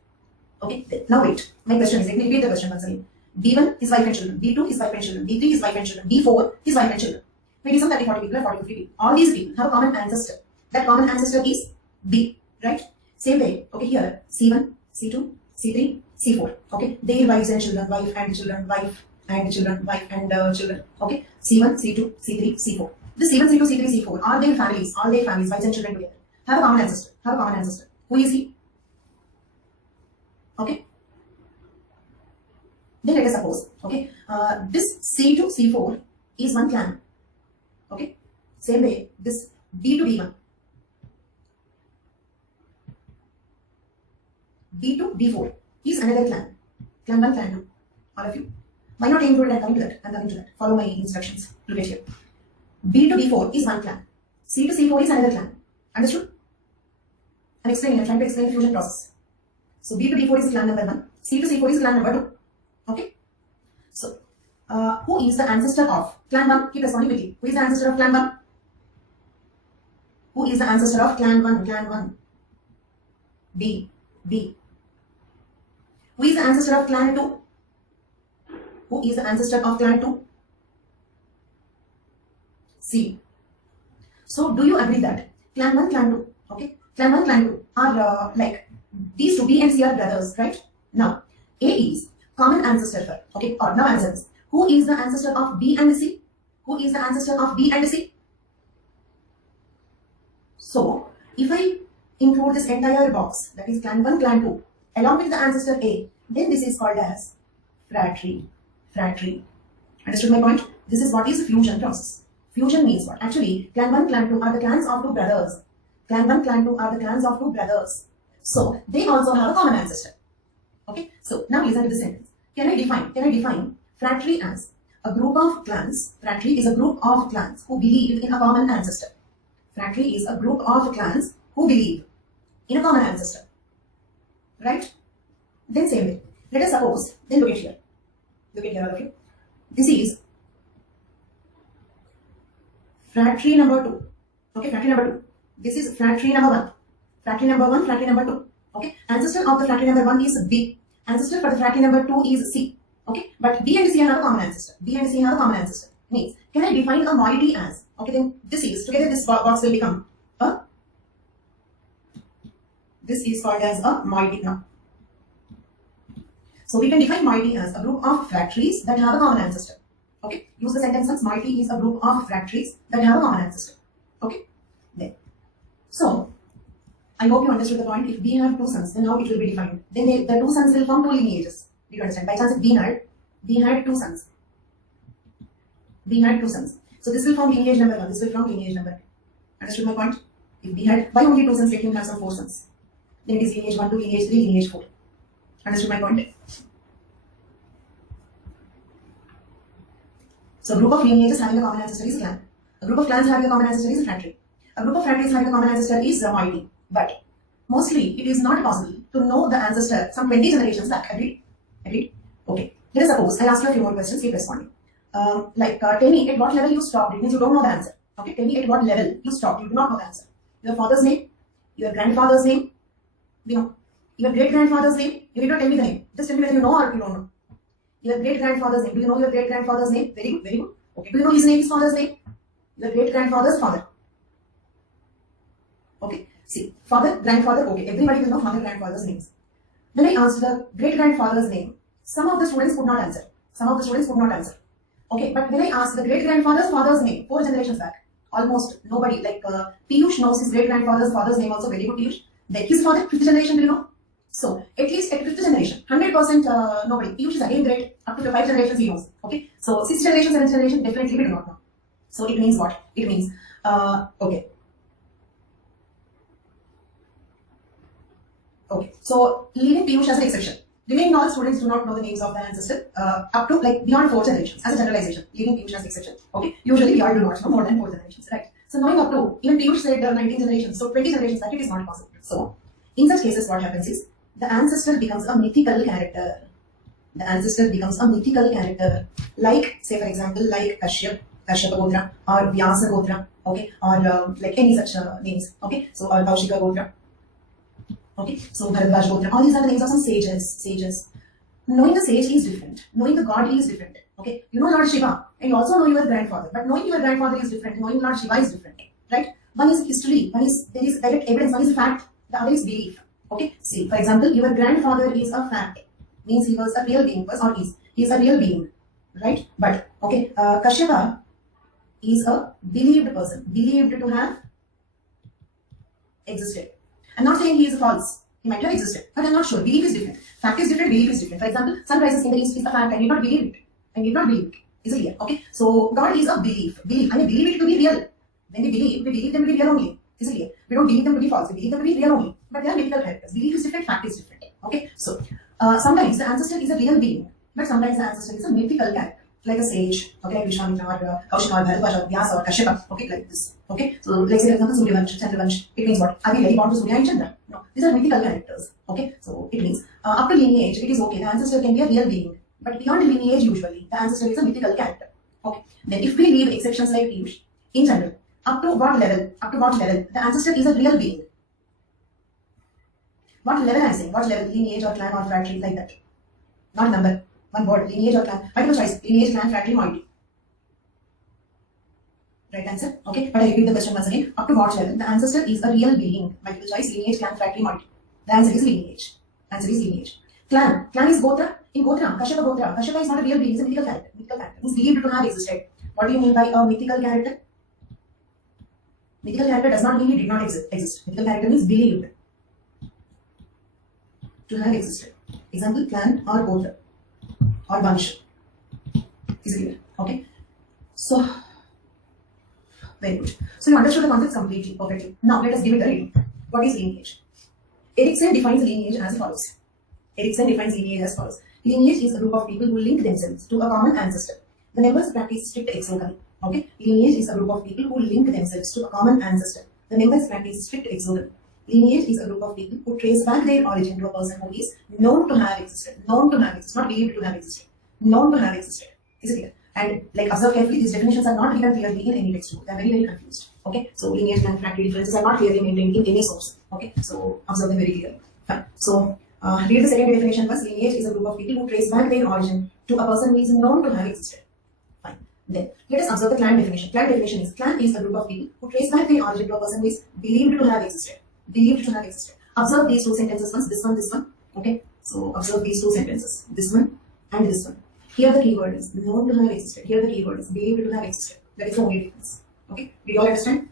Okay. Now wait. My question is, let me repeat the question once again. B1, his wife and children. B2, his wife and children. B3, his wife and children. B4, his wife and children. Maybe some 30-40 people or 40-50 people. All these people have a common ancestor. That common ancestor is B, right? Same way, okay, here, C1, C2, C3, C4, okay? Their wives and children, wife and children, wife and children, wife and children, okay? C1, C2, C3, C4. The C1, C2, C3, C4 are their families, all their families, wives and children together. Have a common ancestor, have a common ancestor. Who is he? Okay? Then let us suppose, okay, this C2, C4 is one clan, okay? Same way, this B to B1. B2, B4 is another clan. Clan 1, clan 2. All of you. Why not include it? I'm coming to that. I'm coming to that. Follow my instructions. Look at here. B to B4 is one clan. C to C4 is another clan. Understood? I'm explaining. I'm trying to explain the fusion process. So B to B4 is clan number 1. C to C4 is clan number 2. Okay? So, who is the ancestor of clan 1? Keep responding with me. Who is the ancestor of clan 1? Who is the ancestor of clan 1? Clan 1. B. B. Who is the ancestor of clan 2? Who is the ancestor of clan 2? C. So, do you agree that clan 1, clan 2, okay? Clan 1, clan 2 are like these two, B and C are brothers, right? Now, A is common ancestor for, okay, or now answer this. Who is the ancestor of B and C? Who is the ancestor of B and C? So, if I include this entire box, that is clan 1, clan 2, along with the ancestor A, then this is called as fratry. Fratry. Understood my point? This is what is fusion process. Fusion means what? Actually, clan 1, clan 2 are the clans of two brothers. Clan 1, clan 2 are the clans of two brothers. So, they also have a common ancestor. Okay? So, now listen to the sentence. Can I define fratry as a group of clans? Fratry is a group of clans who believe in a common ancestor. Fratry is a group of clans who believe in a common ancestor. Right? Then same way. Let us suppose, then look at here. Look at here, all of you. This is fratry number 2. Okay, fratry number 2. This is fratry number 1. Fratry number 1, fratry number 2. Okay, ancestor of the fratry number 1 is B. Ancestor for the fratry number 2 is C. Okay, but B and C have a common ancestor. B and C have a common ancestor. Means, can I define a moiety as? Okay, then this is, together this box will become a, this is called as a moiety now. So we can define moiety as a group of fratries that have a common ancestor. Okay, use the sentence as moiety is a group of fratries that have a common ancestor. Okay, then. So, I hope you understood the point. If B have two sons, then how it will be defined? Then the two sons will form two lineages. Do you understand? By chance, if B had two sons. B had two sons. So this will form lineage number 1. This will form lineage number 2. Understood my point? If B had, why only two sons? Let him have some 4 sons. Then it is lineage 1 to lineage 3, lineage 4. Understood my point? So a group of lineages having a common ancestor is a clan. A group of clans having a common ancestor is a fratry. A group of fratries having a common ancestor is a moiety. But mostly it is not possible to know the ancestor some 20 generations back. Agreed? Agreed? Okay. Let us suppose I ask you a few more questions, keep responding. Tell me at what level you stopped. It means you don't know the answer. Okay, tell me at what level you stopped. You do not know the answer. Your father's name, your grandfather's name, your great grandfather's name. You need not tell me the name. Just tell me whether you know or you don't know. Your great grandfather's name. Do you know your great grandfather's name? Very good, very good. Okay, do you know his name, his father's name? Your great grandfather's father. Okay, see, father, grandfather. Okay, everybody will know father, grandfather's names. When I asked the great grandfather's name, some of the students could not answer. Some of the students could not answer. Okay, but when I asked the great grandfather's father's name, 4 generations back, almost nobody, like Piyush knows his great grandfather's father's name also, very good Piyush. Then his father, 5th generation, do you know? So, at least at 5th generation, 100% nobody. Piyush is again great, up to 5 generations he knows. Okay, so 6th generation, 7th generation, definitely we do not know. So, it means what? It means, okay. Okay, so leaving Piyush as an exception. Remaining all students do not know the names of the ancestor up to like beyond 4 generations as a generalization, leaving Piyush as exception. Okay, usually we all do not know more than 4 generations, right? So knowing up to, even Piyush said 19 generations, so 20 generations, that it is not possible. So in such cases, what happens is the ancestor becomes a mythical character. The ancestor becomes a mythical character, like say for example, like Kashyapa Gotra or Vyasa Gotra, okay, or like any such names, okay, so or Kaushika Gotra. Okay, so Bharadwaj Gotra, all these are the names of some sages. Knowing the sage is different. Knowing the god is different. Okay, you know Lord Shiva, and you also know your grandfather. But knowing your grandfather is different. Knowing Lord Shiva is different, right? One is history. There is direct evidence. One is fact. The other is belief. Okay, see, for example, your grandfather is a fact. Means he was a real being, was or is. He is a real being, right? But okay, Kashyapa is a believed person, believed to have existed. I'm not saying he is false. He might have existed, but I'm not sure. Belief is different. Fact is different. Belief is different. For example, sun rises in the east is a fact. I did not believe it. I did not believe it. Is it clear? Okay. So God is a belief. Belief. I mean, believe it to be real. When we believe them to be real only. Is it clear? We don't believe them to be false. We believe them to be real only. But they are mythical characters. Belief is different. Fact is different. Okay. So sometimes the ancestor is a real being, but sometimes the ancestor is a mythical character, like a sage. Okay, like Vishwamitra or Kaushika or Bharadwaj or Vyasa or Kashyapa. Okay, like this. Okay. So like say for example, Suryavansh, Chandravansh. It means what? Are we very born to Surya and Chandra? No. These are mythical characters. Okay. So it means up to lineage, it is okay. The ancestor can be a real being. But beyond lineage, usually, the ancestor is a mythical character. Okay. Then if we leave exceptions like Piyush, in general, up to what level, the ancestor is a real being. What level I am saying? What level? Lineage or clan or fratry, like that. Not number. One word. Lineage or clan. Multiple choice. Lineage, clan, fratry, moiety. Right answer? Okay. But I repeat the question once again. Up to what level? The ancestor is a real being. Multiple choice. Lineage, clan, fratry, moiety. The answer is lineage. Answer is lineage. Clan. Clan is Gotra. In Gotra, Kashyapa Gotra. Kashyapa is not a real being. It's a mythical character. Mythical character means believed to have existed. What do you mean by a mythical character? Mythical character does not mean it did not exist. Mythical character means believed to have existed. Example, clan or Gotra or Vansh. Is it clear? Okay. So, very good. So you understood the concepts completely, perfectly. Now let us give it a reading. What is lineage? Erikson defines lineage as follows. Lineage is a group of people who link themselves to a common ancestor. The members practice strict exogamy. Okay? Lineage is a group of people who link themselves to a common ancestor. The members practice strict exogamy. Lineage is a group of people who trace back their origin to a person who is known to have existed. Known to have existed, not believed to have existed. Known to have existed. Is it clear? And like observe carefully, these definitions are not given clearly in any textbook. They are very, very confused. Okay? So lineage and fratry differences are not clearly maintained in any source. Okay? So observe them very clearly. Fine. So read the second definition first. Lineage is a group of people who trace back their origin to a person who is known to have existed. Fine. Then let us observe the clan definition. Clan definition is clan is a group of people who trace back their origin to a person who is believed to have existed. Believed to have existed. Observe these two sentences once. This one. Okay. So observe these two sentences. This one and this one. Here the keyword is known to have existed. Here the keyword is believed to have existed. That is the only difference. Okay. Do you all understand?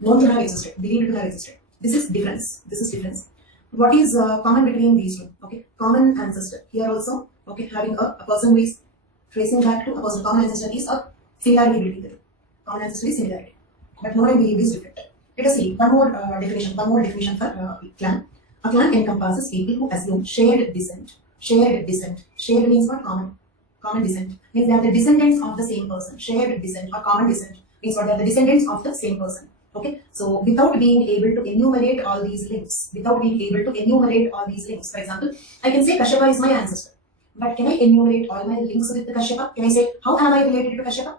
Known to have existed. Believed to have existed. This is difference. This is difference. What is common between these two? Okay, common ancestor. Here also, okay, having a person who is tracing back to a person. Common ancestor is a similarity between the two. Common ancestor is similarity, but known and believed is different. Let us see one more definition. One more definition for clan. A clan encompasses people who assume shared descent. Shared descent. Shared means what? Common. Common descent means they are the descendants of the same person. Shared descent or common descent means what? They are the descendants of the same person. Okay, so without being able to enumerate all these links, for example, I can say Kashyapa is my ancestor. But can I enumerate all my links with the Kashyapa? Can I say, how am I related to Kashyapa?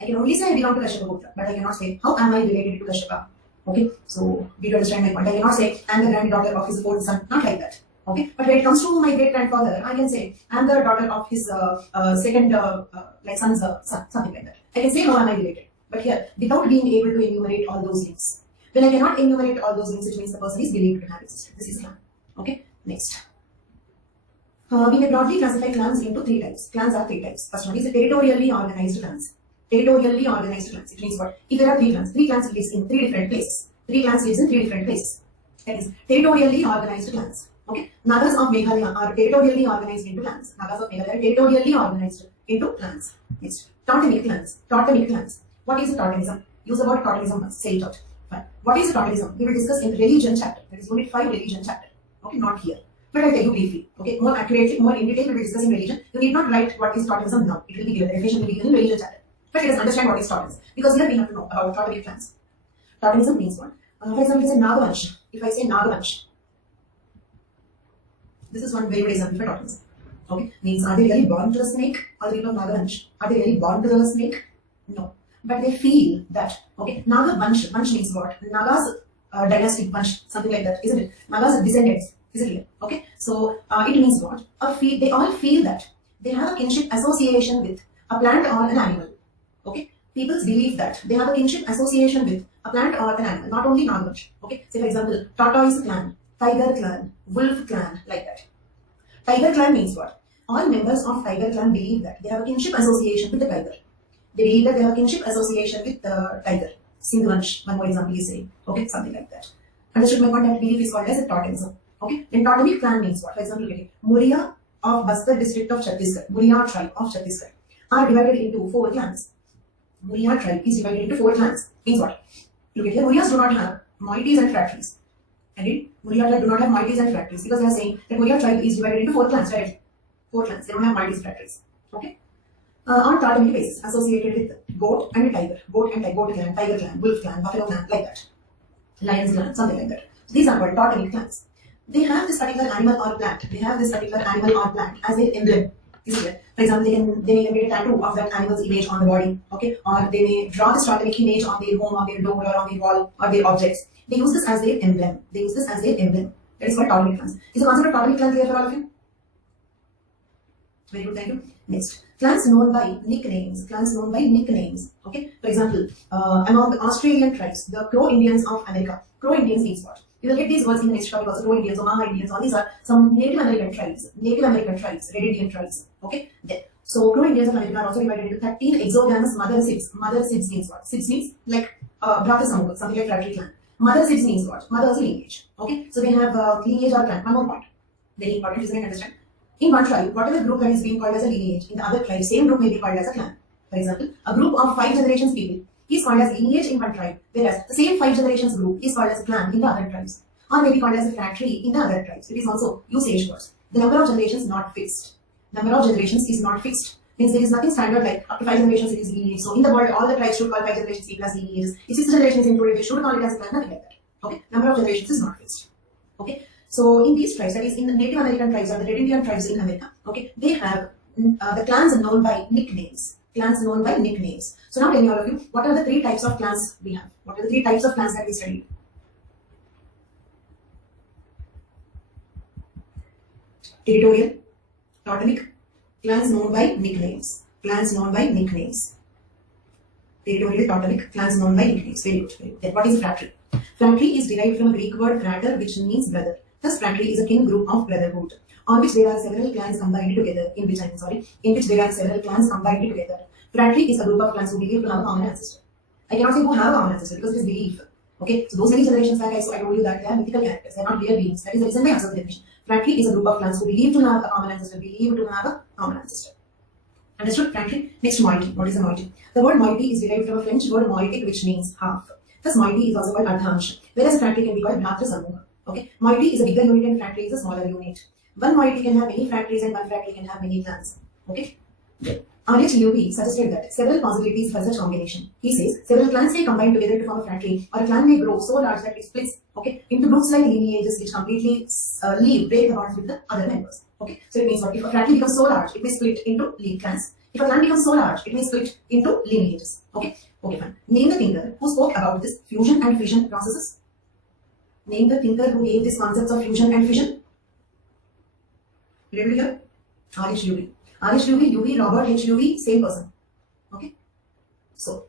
I can only say I belong to Kashyapa Gupta, but I cannot say, how am I related to Kashyapa? Okay, so do you understand my point? I cannot say, I am the granddaughter of his fourth son, not like that. Okay, but when it comes to my great grandfather, I can say, I am the daughter of his second son's son, something like that. I can say, how am I related? But here, without being able to enumerate all those links. When I cannot enumerate all those links, it means the person is believed to have existed. This is clan. Okay, next. We may broadly classify clans into 3 types. Clans are 3 types. First one is territorially organized clans. Territorially organized clans. It means what? If there are 3 clans lives in 3 different places. 3 clans lives in 3 different places. That is territorially organized clans. Okay. Nagas of Meghalaya are territorially organized into clans. Nagas of Meghalaya are territorially organized into clans. Next. Totemic clans. Totemic clans. What is a totemism? Use the word totemism once. Say it out. Fine. What is a totemism? We will discuss in the religion chapter. There is only 5 religion chapter. Okay, not here. But I'll tell you briefly. Okay, more accurately, more in detail, we will discuss in religion. You need not write what is totemism now. It will be given. The definition will be given in religion chapter. But let us understand what is totemism. Because here we have to know about totemic clans. Totemism means what? For example, it's a Nagavansh. If I say Nagavansh, this is one very good example for totemism. Okay, means are they really born to the snake? Or the people of Nagavansh? Are they really born to the snake? No. But they feel that, okay, Nagavansh, Vansh means what? Naga's dynastic Vansh, something like that, isn't it? Naga's descendants, is it clear? Okay, so it means what? They all feel that they have a kinship association with a plant or an animal. Okay, people believe that they have a kinship association with a plant or an animal, not only Nagavansh. Okay, say for example, tortoise clan, tiger clan, wolf clan, like that. Tiger clan means what? All members of tiger clan believe that they have a kinship association with the tiger. They believe that they have kinship association with the tiger. Sindhuvansh, one more example is saying. Okay, something like that. Understood my point? That belief is called as a totemism. Okay, then totemic clan means what? For example, okay, Muria of Bastar district of Chhattisgarh, Muria tribe of Chhattisgarh are divided into 4 clans. Muria tribe is divided into 4 clans. Means what? Look at here, Murias do not have moieties and phratries. And Muria tribe do not have moieties and phratries because they are saying that Muria tribe is divided into 4 clans, right? 4 clans. They don't have moieties and phratries. Okay. On totemic basis, associated with goat and a tiger. Goat and goat clan, tiger clan, wolf clan, buffalo clan, like that. Lions clan, something like that. So these are called totemic clans. They have this particular animal or plant. As their emblem. For example, they may get a tattoo of that animal's image on the body. Okay, or they may draw this totemic image on their home, on their door, or on their wall, or their objects. They use this as their emblem. That is called totemic clans. Is the concept of totemic clan clear for all of you? Very good, thank you. Next, clans known by nicknames. Okay, for example, among the Australian tribes, the Crow Indians of America. Crow Indians means what? You will get these words in the next topic also. Crow Indians, Omaha Indians, all these are some Native American tribes, Red Indian tribes. Okay, then. So Crow Indians of America are also divided into 13 exogamous mother sibs. Mother sibs means what? Sibs means like brother samugh, something like fratry clan. Mother sibs means what? Mother's lineage. Okay, so they have lineage or clan. One more point. Very important, isn't it? Understand? In one tribe, whatever group that is being called as a lineage, in the other tribe, same group may be called as a clan. For example, a group of 5 generations people is called as lineage in one tribe, whereas the same 5 generations group is called as a clan in the other tribes, or may be called as a fratry in the other tribes. It is also usage words. The number of generations is not fixed. Means there is nothing standard like up to 5 generations it is lineage. So in the world, all the tribes should call 5 generations people as lineages. If 6 generations included, they should call it as a clan, nothing like that. Okay, number of generations is not fixed. Okay. So in these tribes, that is in the Native American tribes or the Red Indian tribes in America, okay, they have the clans known by nicknames. So now tell me all of you, what are the 3 types of clans we have? What are the 3 types of clans that we studied? Territorial, totemic, clans known by nicknames. Territorial, totemic, clans known by nicknames. Very good. Then what is fratry? Fratry is derived from a Greek word frater, which means brother. Thus, fratry is a kin group of brotherhood, on which there are several clans combined together. Fratry is a group of clans who believe to have a common ancestor. I cannot say who have a common ancestor because it is belief. Okay, so those many generations back, I told you that they are mythical characters, they are not real beings. That is the reason why I answered the definition. Fratry is a group of clans who believe to have a common ancestor. Understood? Fratry. Next, moiety. What is a moiety? The word moiety is derived from a French word moietic, which means half. Thus, moiety is also called ardhansh, whereas fratry can be called bhatra samooha. Okay, moiety is a bigger unit and fratry is a smaller unit. One moiety can have many fratries and one fratry can have many clans. Okay. RHUB suggested that several possibilities for such combination. He says several clans may combine together to form a fratry, or a clan may grow so large that it splits, okay, into groups like lineages which completely break the bonds with the other members. Okay, so it means what? If a fratry becomes so large, it may split into leaf clans. If a clan becomes so large, it may split into lineages. Okay, okay, fine. Name the thinker who spoke about this fusion and fission processes. Name the thinker who gave these concepts of fusion and fission. Ready to hear? RHUB. RHUB, UB, Robert HUB, same person. Okay. So,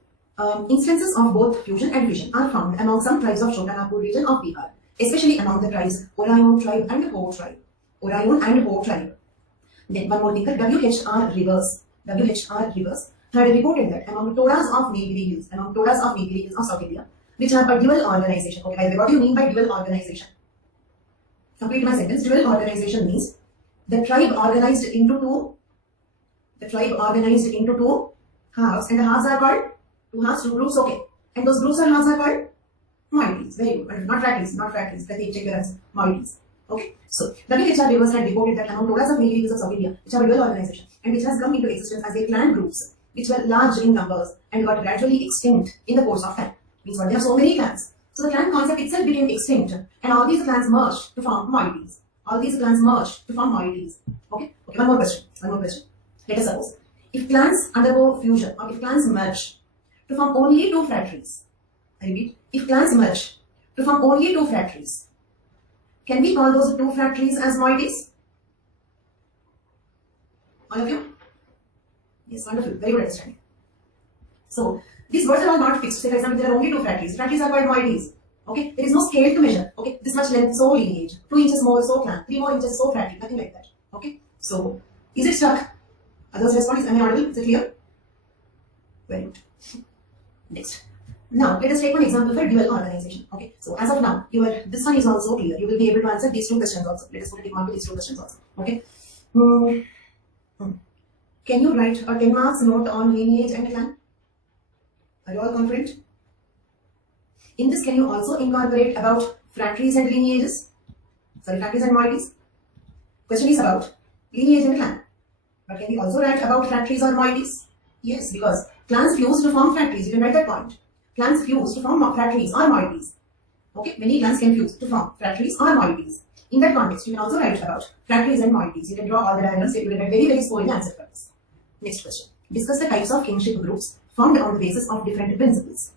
instances of both fusion and fission are found among some tribes of Chotanagpur region of Bihar, especially among the tribes Orayon tribe and Ho tribe. Orayon and Ho tribe. Then one more thinker, WHR Rivers. WHR Rivers had reported that among Todas of Nilgiri Hills, of South India, which have a dual organization. Okay, by the way, what do you mean by dual organization? Complete my sentence. Dual organization means the tribe organized into two. The tribe organized into two halves, and the halves are called two halves, two groups. Okay, and those groups or halves are called moieties. Very good. Not fratries. Let check your answer. Moieties. Okay. So WHR Rivers had reported that among Todas of Nilgiri Hills of South India, which have a dual organization and which has come into existence as a clan groups, which were large in numbers and got gradually extinct in the course of time. Means what? They have so many clans. So the clan concept itself became extinct, and all these clans merged to form moieties. Okay. Okay. One more question. Let us suppose if clans undergo fusion or if clans merge to form only two fratries. I repeat, if clans merge to form only two fratries, can we call those two fratries as moieties? All of you? Yes, wonderful. Very good understanding. So, these words are all not fixed. Say, for example, there are only two fratries. Fratries are called moieties. Okay, there is no scale to measure. Okay, this much length, so lineage. 2 inches more, so clan. 3 more inches, so fratry. Nothing like that. Okay, so, is it stuck? Others respond, am I audible? Is it clear? Very good. Next. Now, let us take one example for dual organization. Okay, so as of now, this one is also clear. You will be able to answer these two questions also. Let us put a tick mark to these two questions also. Okay. Can you write a 10 marks note on lineage and clan? Are you all confident? In this, can you also incorporate about fratries and lineages? Sorry, fratries and moieties. Question is about lineage and clan. But can we also write about fratries or moieties? Yes, because clans fuse to form fratries. You can write that point. Clans fuse to form fratries or moieties. Okay, many clans can fuse to form fratries or moieties. In that context, you can also write about fratries and moieties. You can draw all the diagrams. You will get very, very scoring answer for this. Next question. Discuss the types of kinship groups formed on the basis of different principles.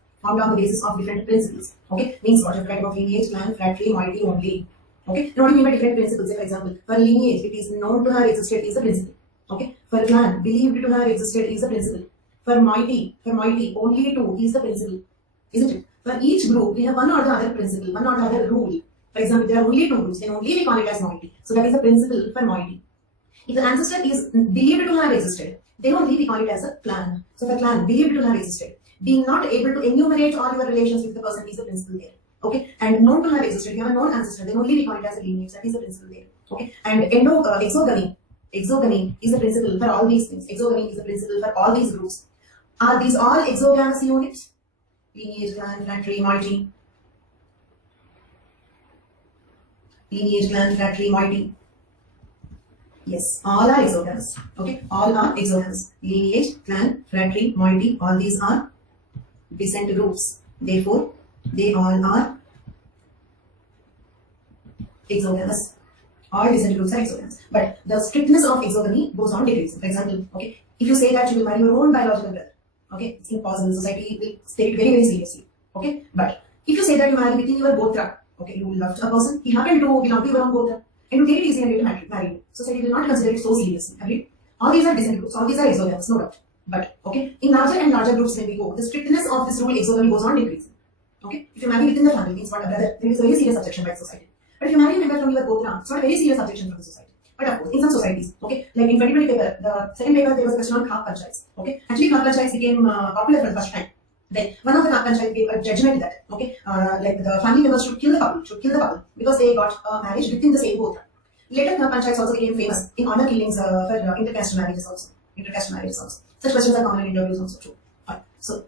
Okay, means what? You write about lineage, clan, fratry, moiety only. Okay, now what do you mean by different principles? Say, for example, for lineage, it is known to have existed is the principle. Okay, for clan, believed to have existed is the principle. For moiety, only two is the principle. Isn't it? For each group, we have one or the other principle, one or the other rule. For example, there are only two groups, then only we call it as moiety. So that is the principle for moiety. If the ancestor is believed to have existed, then only we call it as a clan. So for clan, believed to have existed, being not able to enumerate all your relations with the person is the principle there. Okay, and known to have existed, you have a known ancestor, then only we call it as a lineage. That is the principle there. Okay, and exogamy is the principle for all these things. Exogamy is the principle for all these groups. Are these all exogamous units? Lineage, clan, fratry, moiety. Lineage, clan, fratry, moiety. Yes, all are exogamous. Okay, all are exogamous. Lineage, clan, fratry, moiety, all these are descent groups. Therefore, they all are exogamous. All descent groups are exogamous. But the strictness of exogamy goes on decreasing. For example, okay, if you say that you will marry your own biological brother, okay, it's impossible. Society will take it very, very seriously. Okay, but if you say that you marry within your gotra, okay, you loved a person, he happened to belong to your own gotra, and you take it easy and you marry you. Society will not consider it so seriously. Agreed? All these are descent groups. All these are exogamous, no doubt. But okay, in larger and larger groups when we go, the strictness of this rule exogamy goes on decreasing. Okay, if you marry within the family, means what, a brother, there is a very serious objection by society. But if you marry a member from your gotra, it's not a very serious objection from the society. But of course, in some societies, okay, like in 2020 paper, the second paper, there was a question on Khap Panchayats. Okay, actually Khap Panchayats became popular for the first time. Then one of the Khap Panchayats gave a judgment that, okay, like the family members should kill the couple because they got a marriage within the same gotra. Later, Khap Panchayats also became famous in honor killings for intercaste marriages also. Such questions are common in interviews also too. So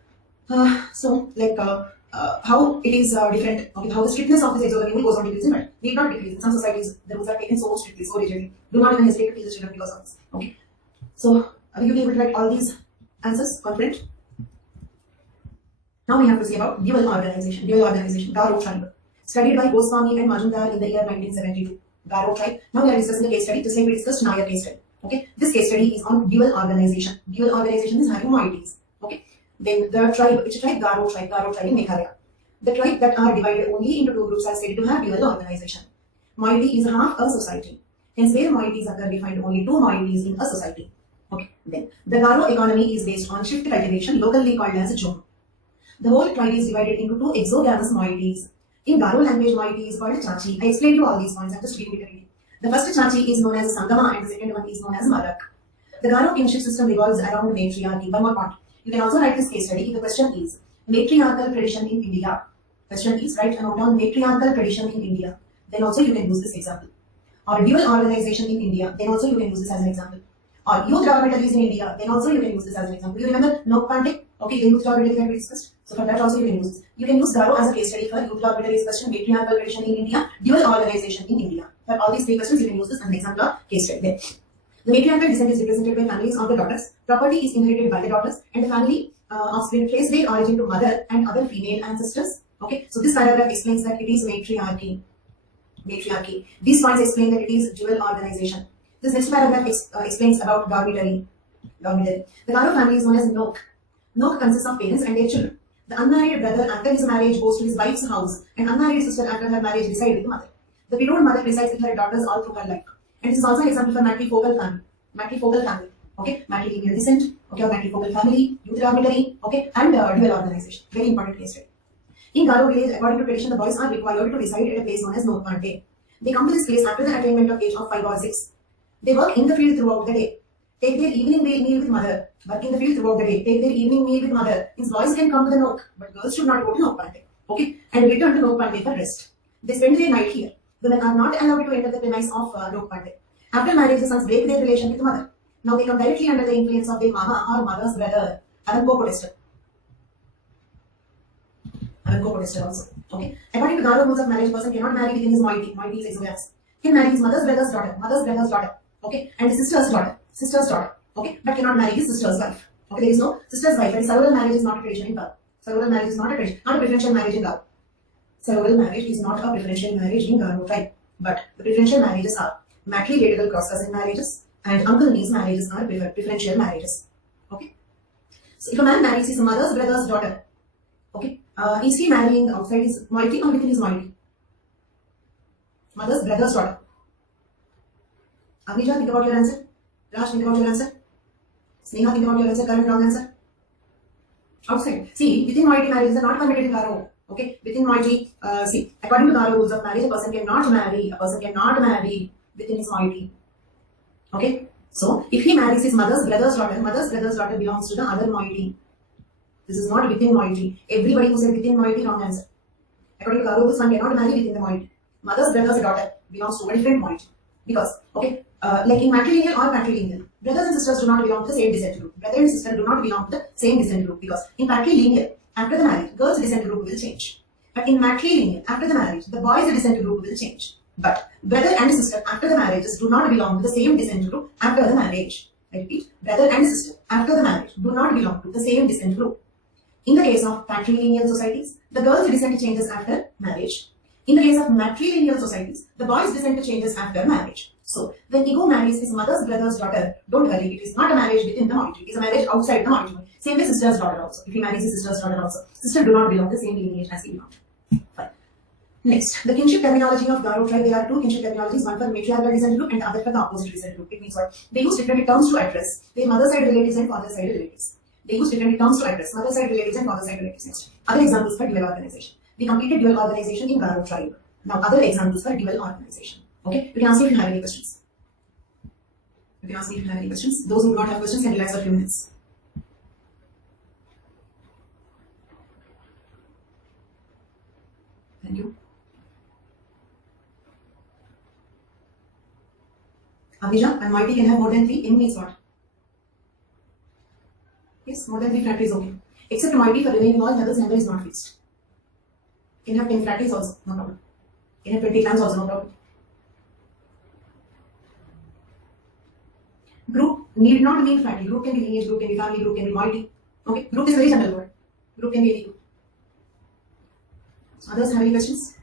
like how it is different, okay, how the strictness of this exogamy goes on decreasing, but need not decrease. In some societies, the rules are taken so strictly, so rigidly. Do not even hesitate to kill the children because of this. Okay. So, will you be able to write all these answers? Confident? Now we have to see about dual organization. Dual organization, Garo tribe. Studied by Goswami and Majumdar in the year 1972. Garo tribe. Now we are discussing the case study, just like we discussed Nair case study. Okay, this case study is on dual organization. Dual organization is having moieties. Okay, then the tribe, which tribe? Garo tribe. Garo tribe in Meghalaya. The tribe that are divided only into two groups are said to have dual organization. Moiety is half a society. Hence, where moieties occur, we find only two moieties in a society. Okay, then the Garo economy is based on shift cultivation, locally called as Jom. The whole tribe is divided into two exogamous moieties. In Garo language, moiety is called Chachi. I explained you all these points. I'm just giving it again. The first Chachi is known as Sangama and the second one is known as Marak. The Garo kinship system revolves around matriarchy. One more point. You can also write this case study if the question is matriarchal tradition in India. Question is write a note on matriarchal tradition in India. Then also you can use this example. Or dual organization in India. Then also you can use this as an example. Or youth dormitories in India. Then also you can use this as an example. You remember Nok Pandey? Okay, the youth dormitories that we discussed. So for that also you can use this. You can use Garo as a case study for youth dormitories question, matriarchal tradition in India, dual organization in India. For all these three questions, you can use this as an example of case study there. The matriarchal descent is represented by families of the daughters. Property is inherited by the daughters, and the family offspring trace their origin to mother and other female ancestors. Okay, so this paragraph explains that it is matriarchy. Matriarchy. These points explain that it is dual organization. This next paragraph explains about dormitory. Dormitory. The Garo family is known as Nok. Nok consists of parents and their children. The unmarried brother after his marriage goes to his wife's house, and unmarried sister after her marriage resides with the mother. The widowed mother resides with her daughters all through her life. And this is also an example for matrifocal family. Matrifocal family. Okay, matrilineal descent. Okay, or matrifocal family, youth dormitory. Okay, and dual organization. Very important case study. In Garo village, according to tradition, the boys are required to reside at a place known as Nokpante. They come to this place after the attainment of age of 5 or 6. They work in the field throughout the day. Take their evening meal with mother. Work in the field throughout the day. Take their evening meal with mother. These boys can come to the Nok, but girls should not go to Nokpante. Okay, and return to Nokpante for rest. They spend their night here. Women are not allowed to enter the premise of Nokpante. After marriage, the sons break their relation with the mother. Now they come directly under the influence of their mama or mother's brother. Aranko protester. Aranko protester also. Okay. According to Garo rules of marriage, a person cannot marry within his moiety. Moiety is exogamous. He can marry his mother's brother's daughter, mother's brother's daughter. Okay, and his sister's daughter. Okay, but cannot marry his sister's wife. Okay, there is no sister's wife. And surrogal marriage is not a tradition in Garo. Surrogal marriage is not a tradition, not a preferential marriage in Garo. Surrogal marriage is not a preferential marriage in Garo tribe, but the preferential marriages are matrilineal cross cousin marriages and uncle niece marriages are preferential marriages. Okay, so if a man marries his mother's brother's daughter, okay, is he marrying outside his moiety or within his moiety? Mother's brother's daughter. Avnija, think about your answer. Raj, think about your answer. Sneha, think about your answer. Current wrong answer. Outside. See, within moiety marriages are not permitted in Garo. Okay, within moiety, see, according to Garo rules of marriage, a person cannot marry within his moiety. Okay, so if he marries his mother's brother's daughter belongs to the other moiety. This is not within moiety. Everybody who said within moiety, wrong answer. According to Garo rules, one cannot marry within the moiety. Mother's brother's daughter belongs to a different moiety. Because, okay, like in matrilineal or patrilineal, brothers and sisters do not belong to the same descent group. Brother and sister do not belong to the same descent group because in patrilineal, after the marriage, girls' descent group will change. But in matrilineal, after the marriage, the boys' descent group will change. But brother and sister after the marriages do not belong to the same descent group after the marriage. I repeat, brother and sister after the marriage do not belong to the same descent group. In the case of patrilineal societies, the girls' descent changes after marriage. In the case of matrilineal societies, the boys' descent changes after marriage. So, when Ego marries his mother's brother's daughter, don't worry, it is not a marriage within the moiety, it is a marriage outside the moiety. Same way sister's daughter also. If he marries his sister's daughter also, sister do not belong to the same lineage as he belongs. Fine. Next, the kinship terminology of Garo tribe. There are two kinship terminologies, one for matriarchal descent group and the other for the opposite descent group. It means what? They use different terms to address their mother side relatives and father side relatives. They use different terms to address mother side relatives and father side relatives. Next, other examples for dual organization. We completed dual organization in Garo tribe. Now, other examples for dual organization. Okay, you can ask me if you have any questions. You can ask me if you have any questions. Those who do not have questions can relax for a few minutes. Thank you. Abhija, and mighty can have more than 3 in means what? Yes, more than 3 fratries okay. Except mighty for remaining all others number is not fixed. Can have 10 fratries also, no problem. Can have 20 clans also, no problem. Group Need not mean family. Group can be lineage, group can be family, group can be multi. Okay, group is a very general word. Group can be any group. Others have any questions?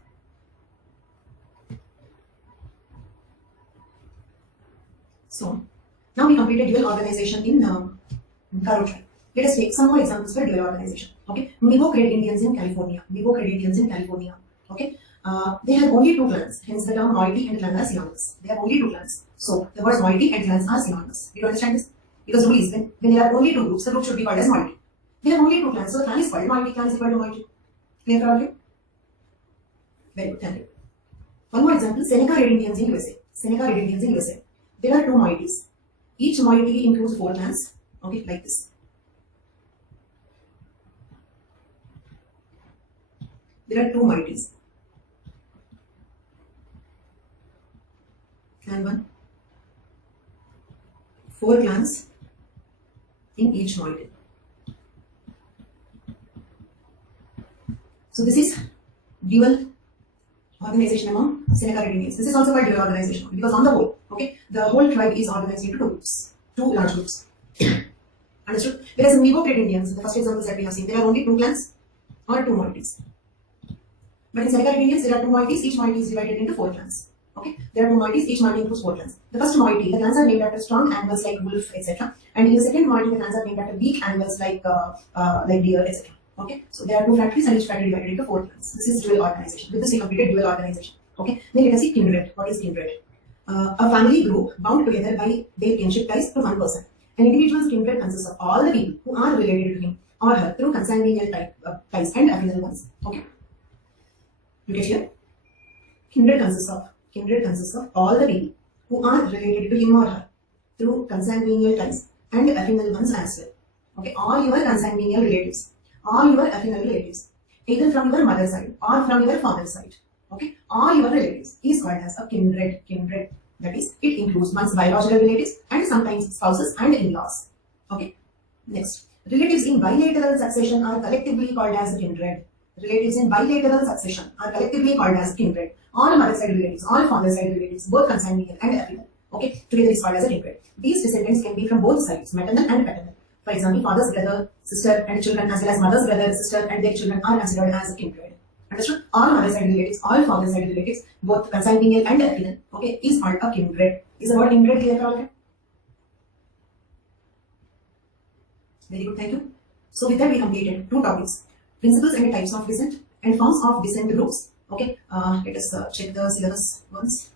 So, now we completed dual organization in Garo tribe. Let us take some more examples for dual organization. Okay, Mibo Cred Indians in California. Mibo Cred Indians in California. Okay, they have only two clans, hence the term moiety and clan are synonymous. They have only two clans. So, the words moiety and clans are synonymous. Do you understand this? Because rule is when there are only two groups, the group should be called as moiety. They have only two clans, so the clan is called moiety, clan is equal to moiety. Clear for all of you? Very good, thank you. One more example, Seneca Red Indians in USA. Seneca Red Indians in USA. There are two moieties. Each moiety includes 4 clans. Okay, like this. There are two moieties. Clan 1. 4 clans in each moiety. So this is dual organization among Seneca Red Indians. This is also called dual organization because on the whole, okay, the whole tribe is organized into 2 groups, 2 large groups. Understood? Whereas in Mibo Cred Indians, the first examples that we have seen, there are only 2 clans or 2 moieties. But in Seneca Red Indians, there are 2 moieties, each moiety is divided into 4 clans. Okay, there are 2 moieties, each moiety includes 4 clans. The first moiety, the clans are named after strong animals like wolf, etc. And in the second moiety, the clans are named after weak animals like deer, etc. Okay, so there are 2 factories and each factory divided into 4 clans. This is dual organization. With this, we completed dual organization. Okay, then let us see kindred. What is kindred? A family group bound together by their kinship ties to one person. An individual's kindred consists of all the people who are related to him or her through consanguineal ties and affinal ones. Okay, you get here? Kindred consists of all the people who are related to him or her through consanguineal ties and affinal ones as well. Okay, all your consanguineal relatives, all your affinal relatives, either from your mother's side or from your father's side. Okay, all your relatives is called as a kindred. That is, it includes one's biological relatives and sometimes spouses and in-laws. Okay, next, relatives in bilateral succession are collectively called as kindred. Relatives in bilateral succession are collectively called as kindred. All mother side relatives, all father side relatives, both consanguineal and affinal. Okay, together is called as a kindred. These descendants can be from both sides, maternal and paternal. For example, father's brother, sister, and children, as well as mother's brother, sister, and their children are considered as kindred. Understood? All mother side relatives, all father side relatives, both consanguineal and affinal, okay, is called a kindred. Is the word kindred clear for all of you? Very good, thank you. So with that, we completed 2 topics: principles and types of descent and forms of descent groups. Okay, let us check the syllabus once.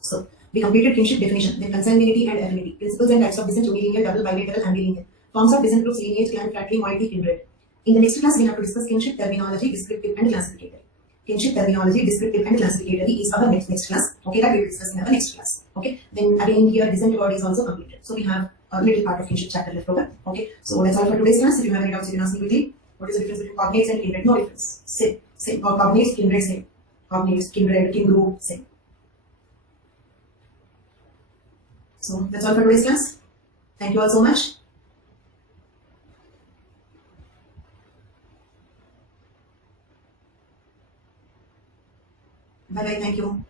So we completed kinship definition, then consanguinity and affinity, principles and types of descent, unilinear, double, bilateral, ambilinear, forms of descent groups, lineage, clan, fraternity, moiety, kindred. In the next class, we have to discuss kinship terminology, descriptive and classificatory. Kinship terminology, descriptive and classificatory is our next class. Okay, that we will discuss in our next class. Okay, then again here descent word is also completed. So we have a little part of kinship chapter left over. Okay, so that's all for today's class. If you have any doubts, you can ask me quickly. What is the difference between cognates and kindred? No difference. Same. Cognates, kindred, same. Cognates, kindred, kin group, same. So that's all for today's class. Thank you all so much. Bye bye. Thank you.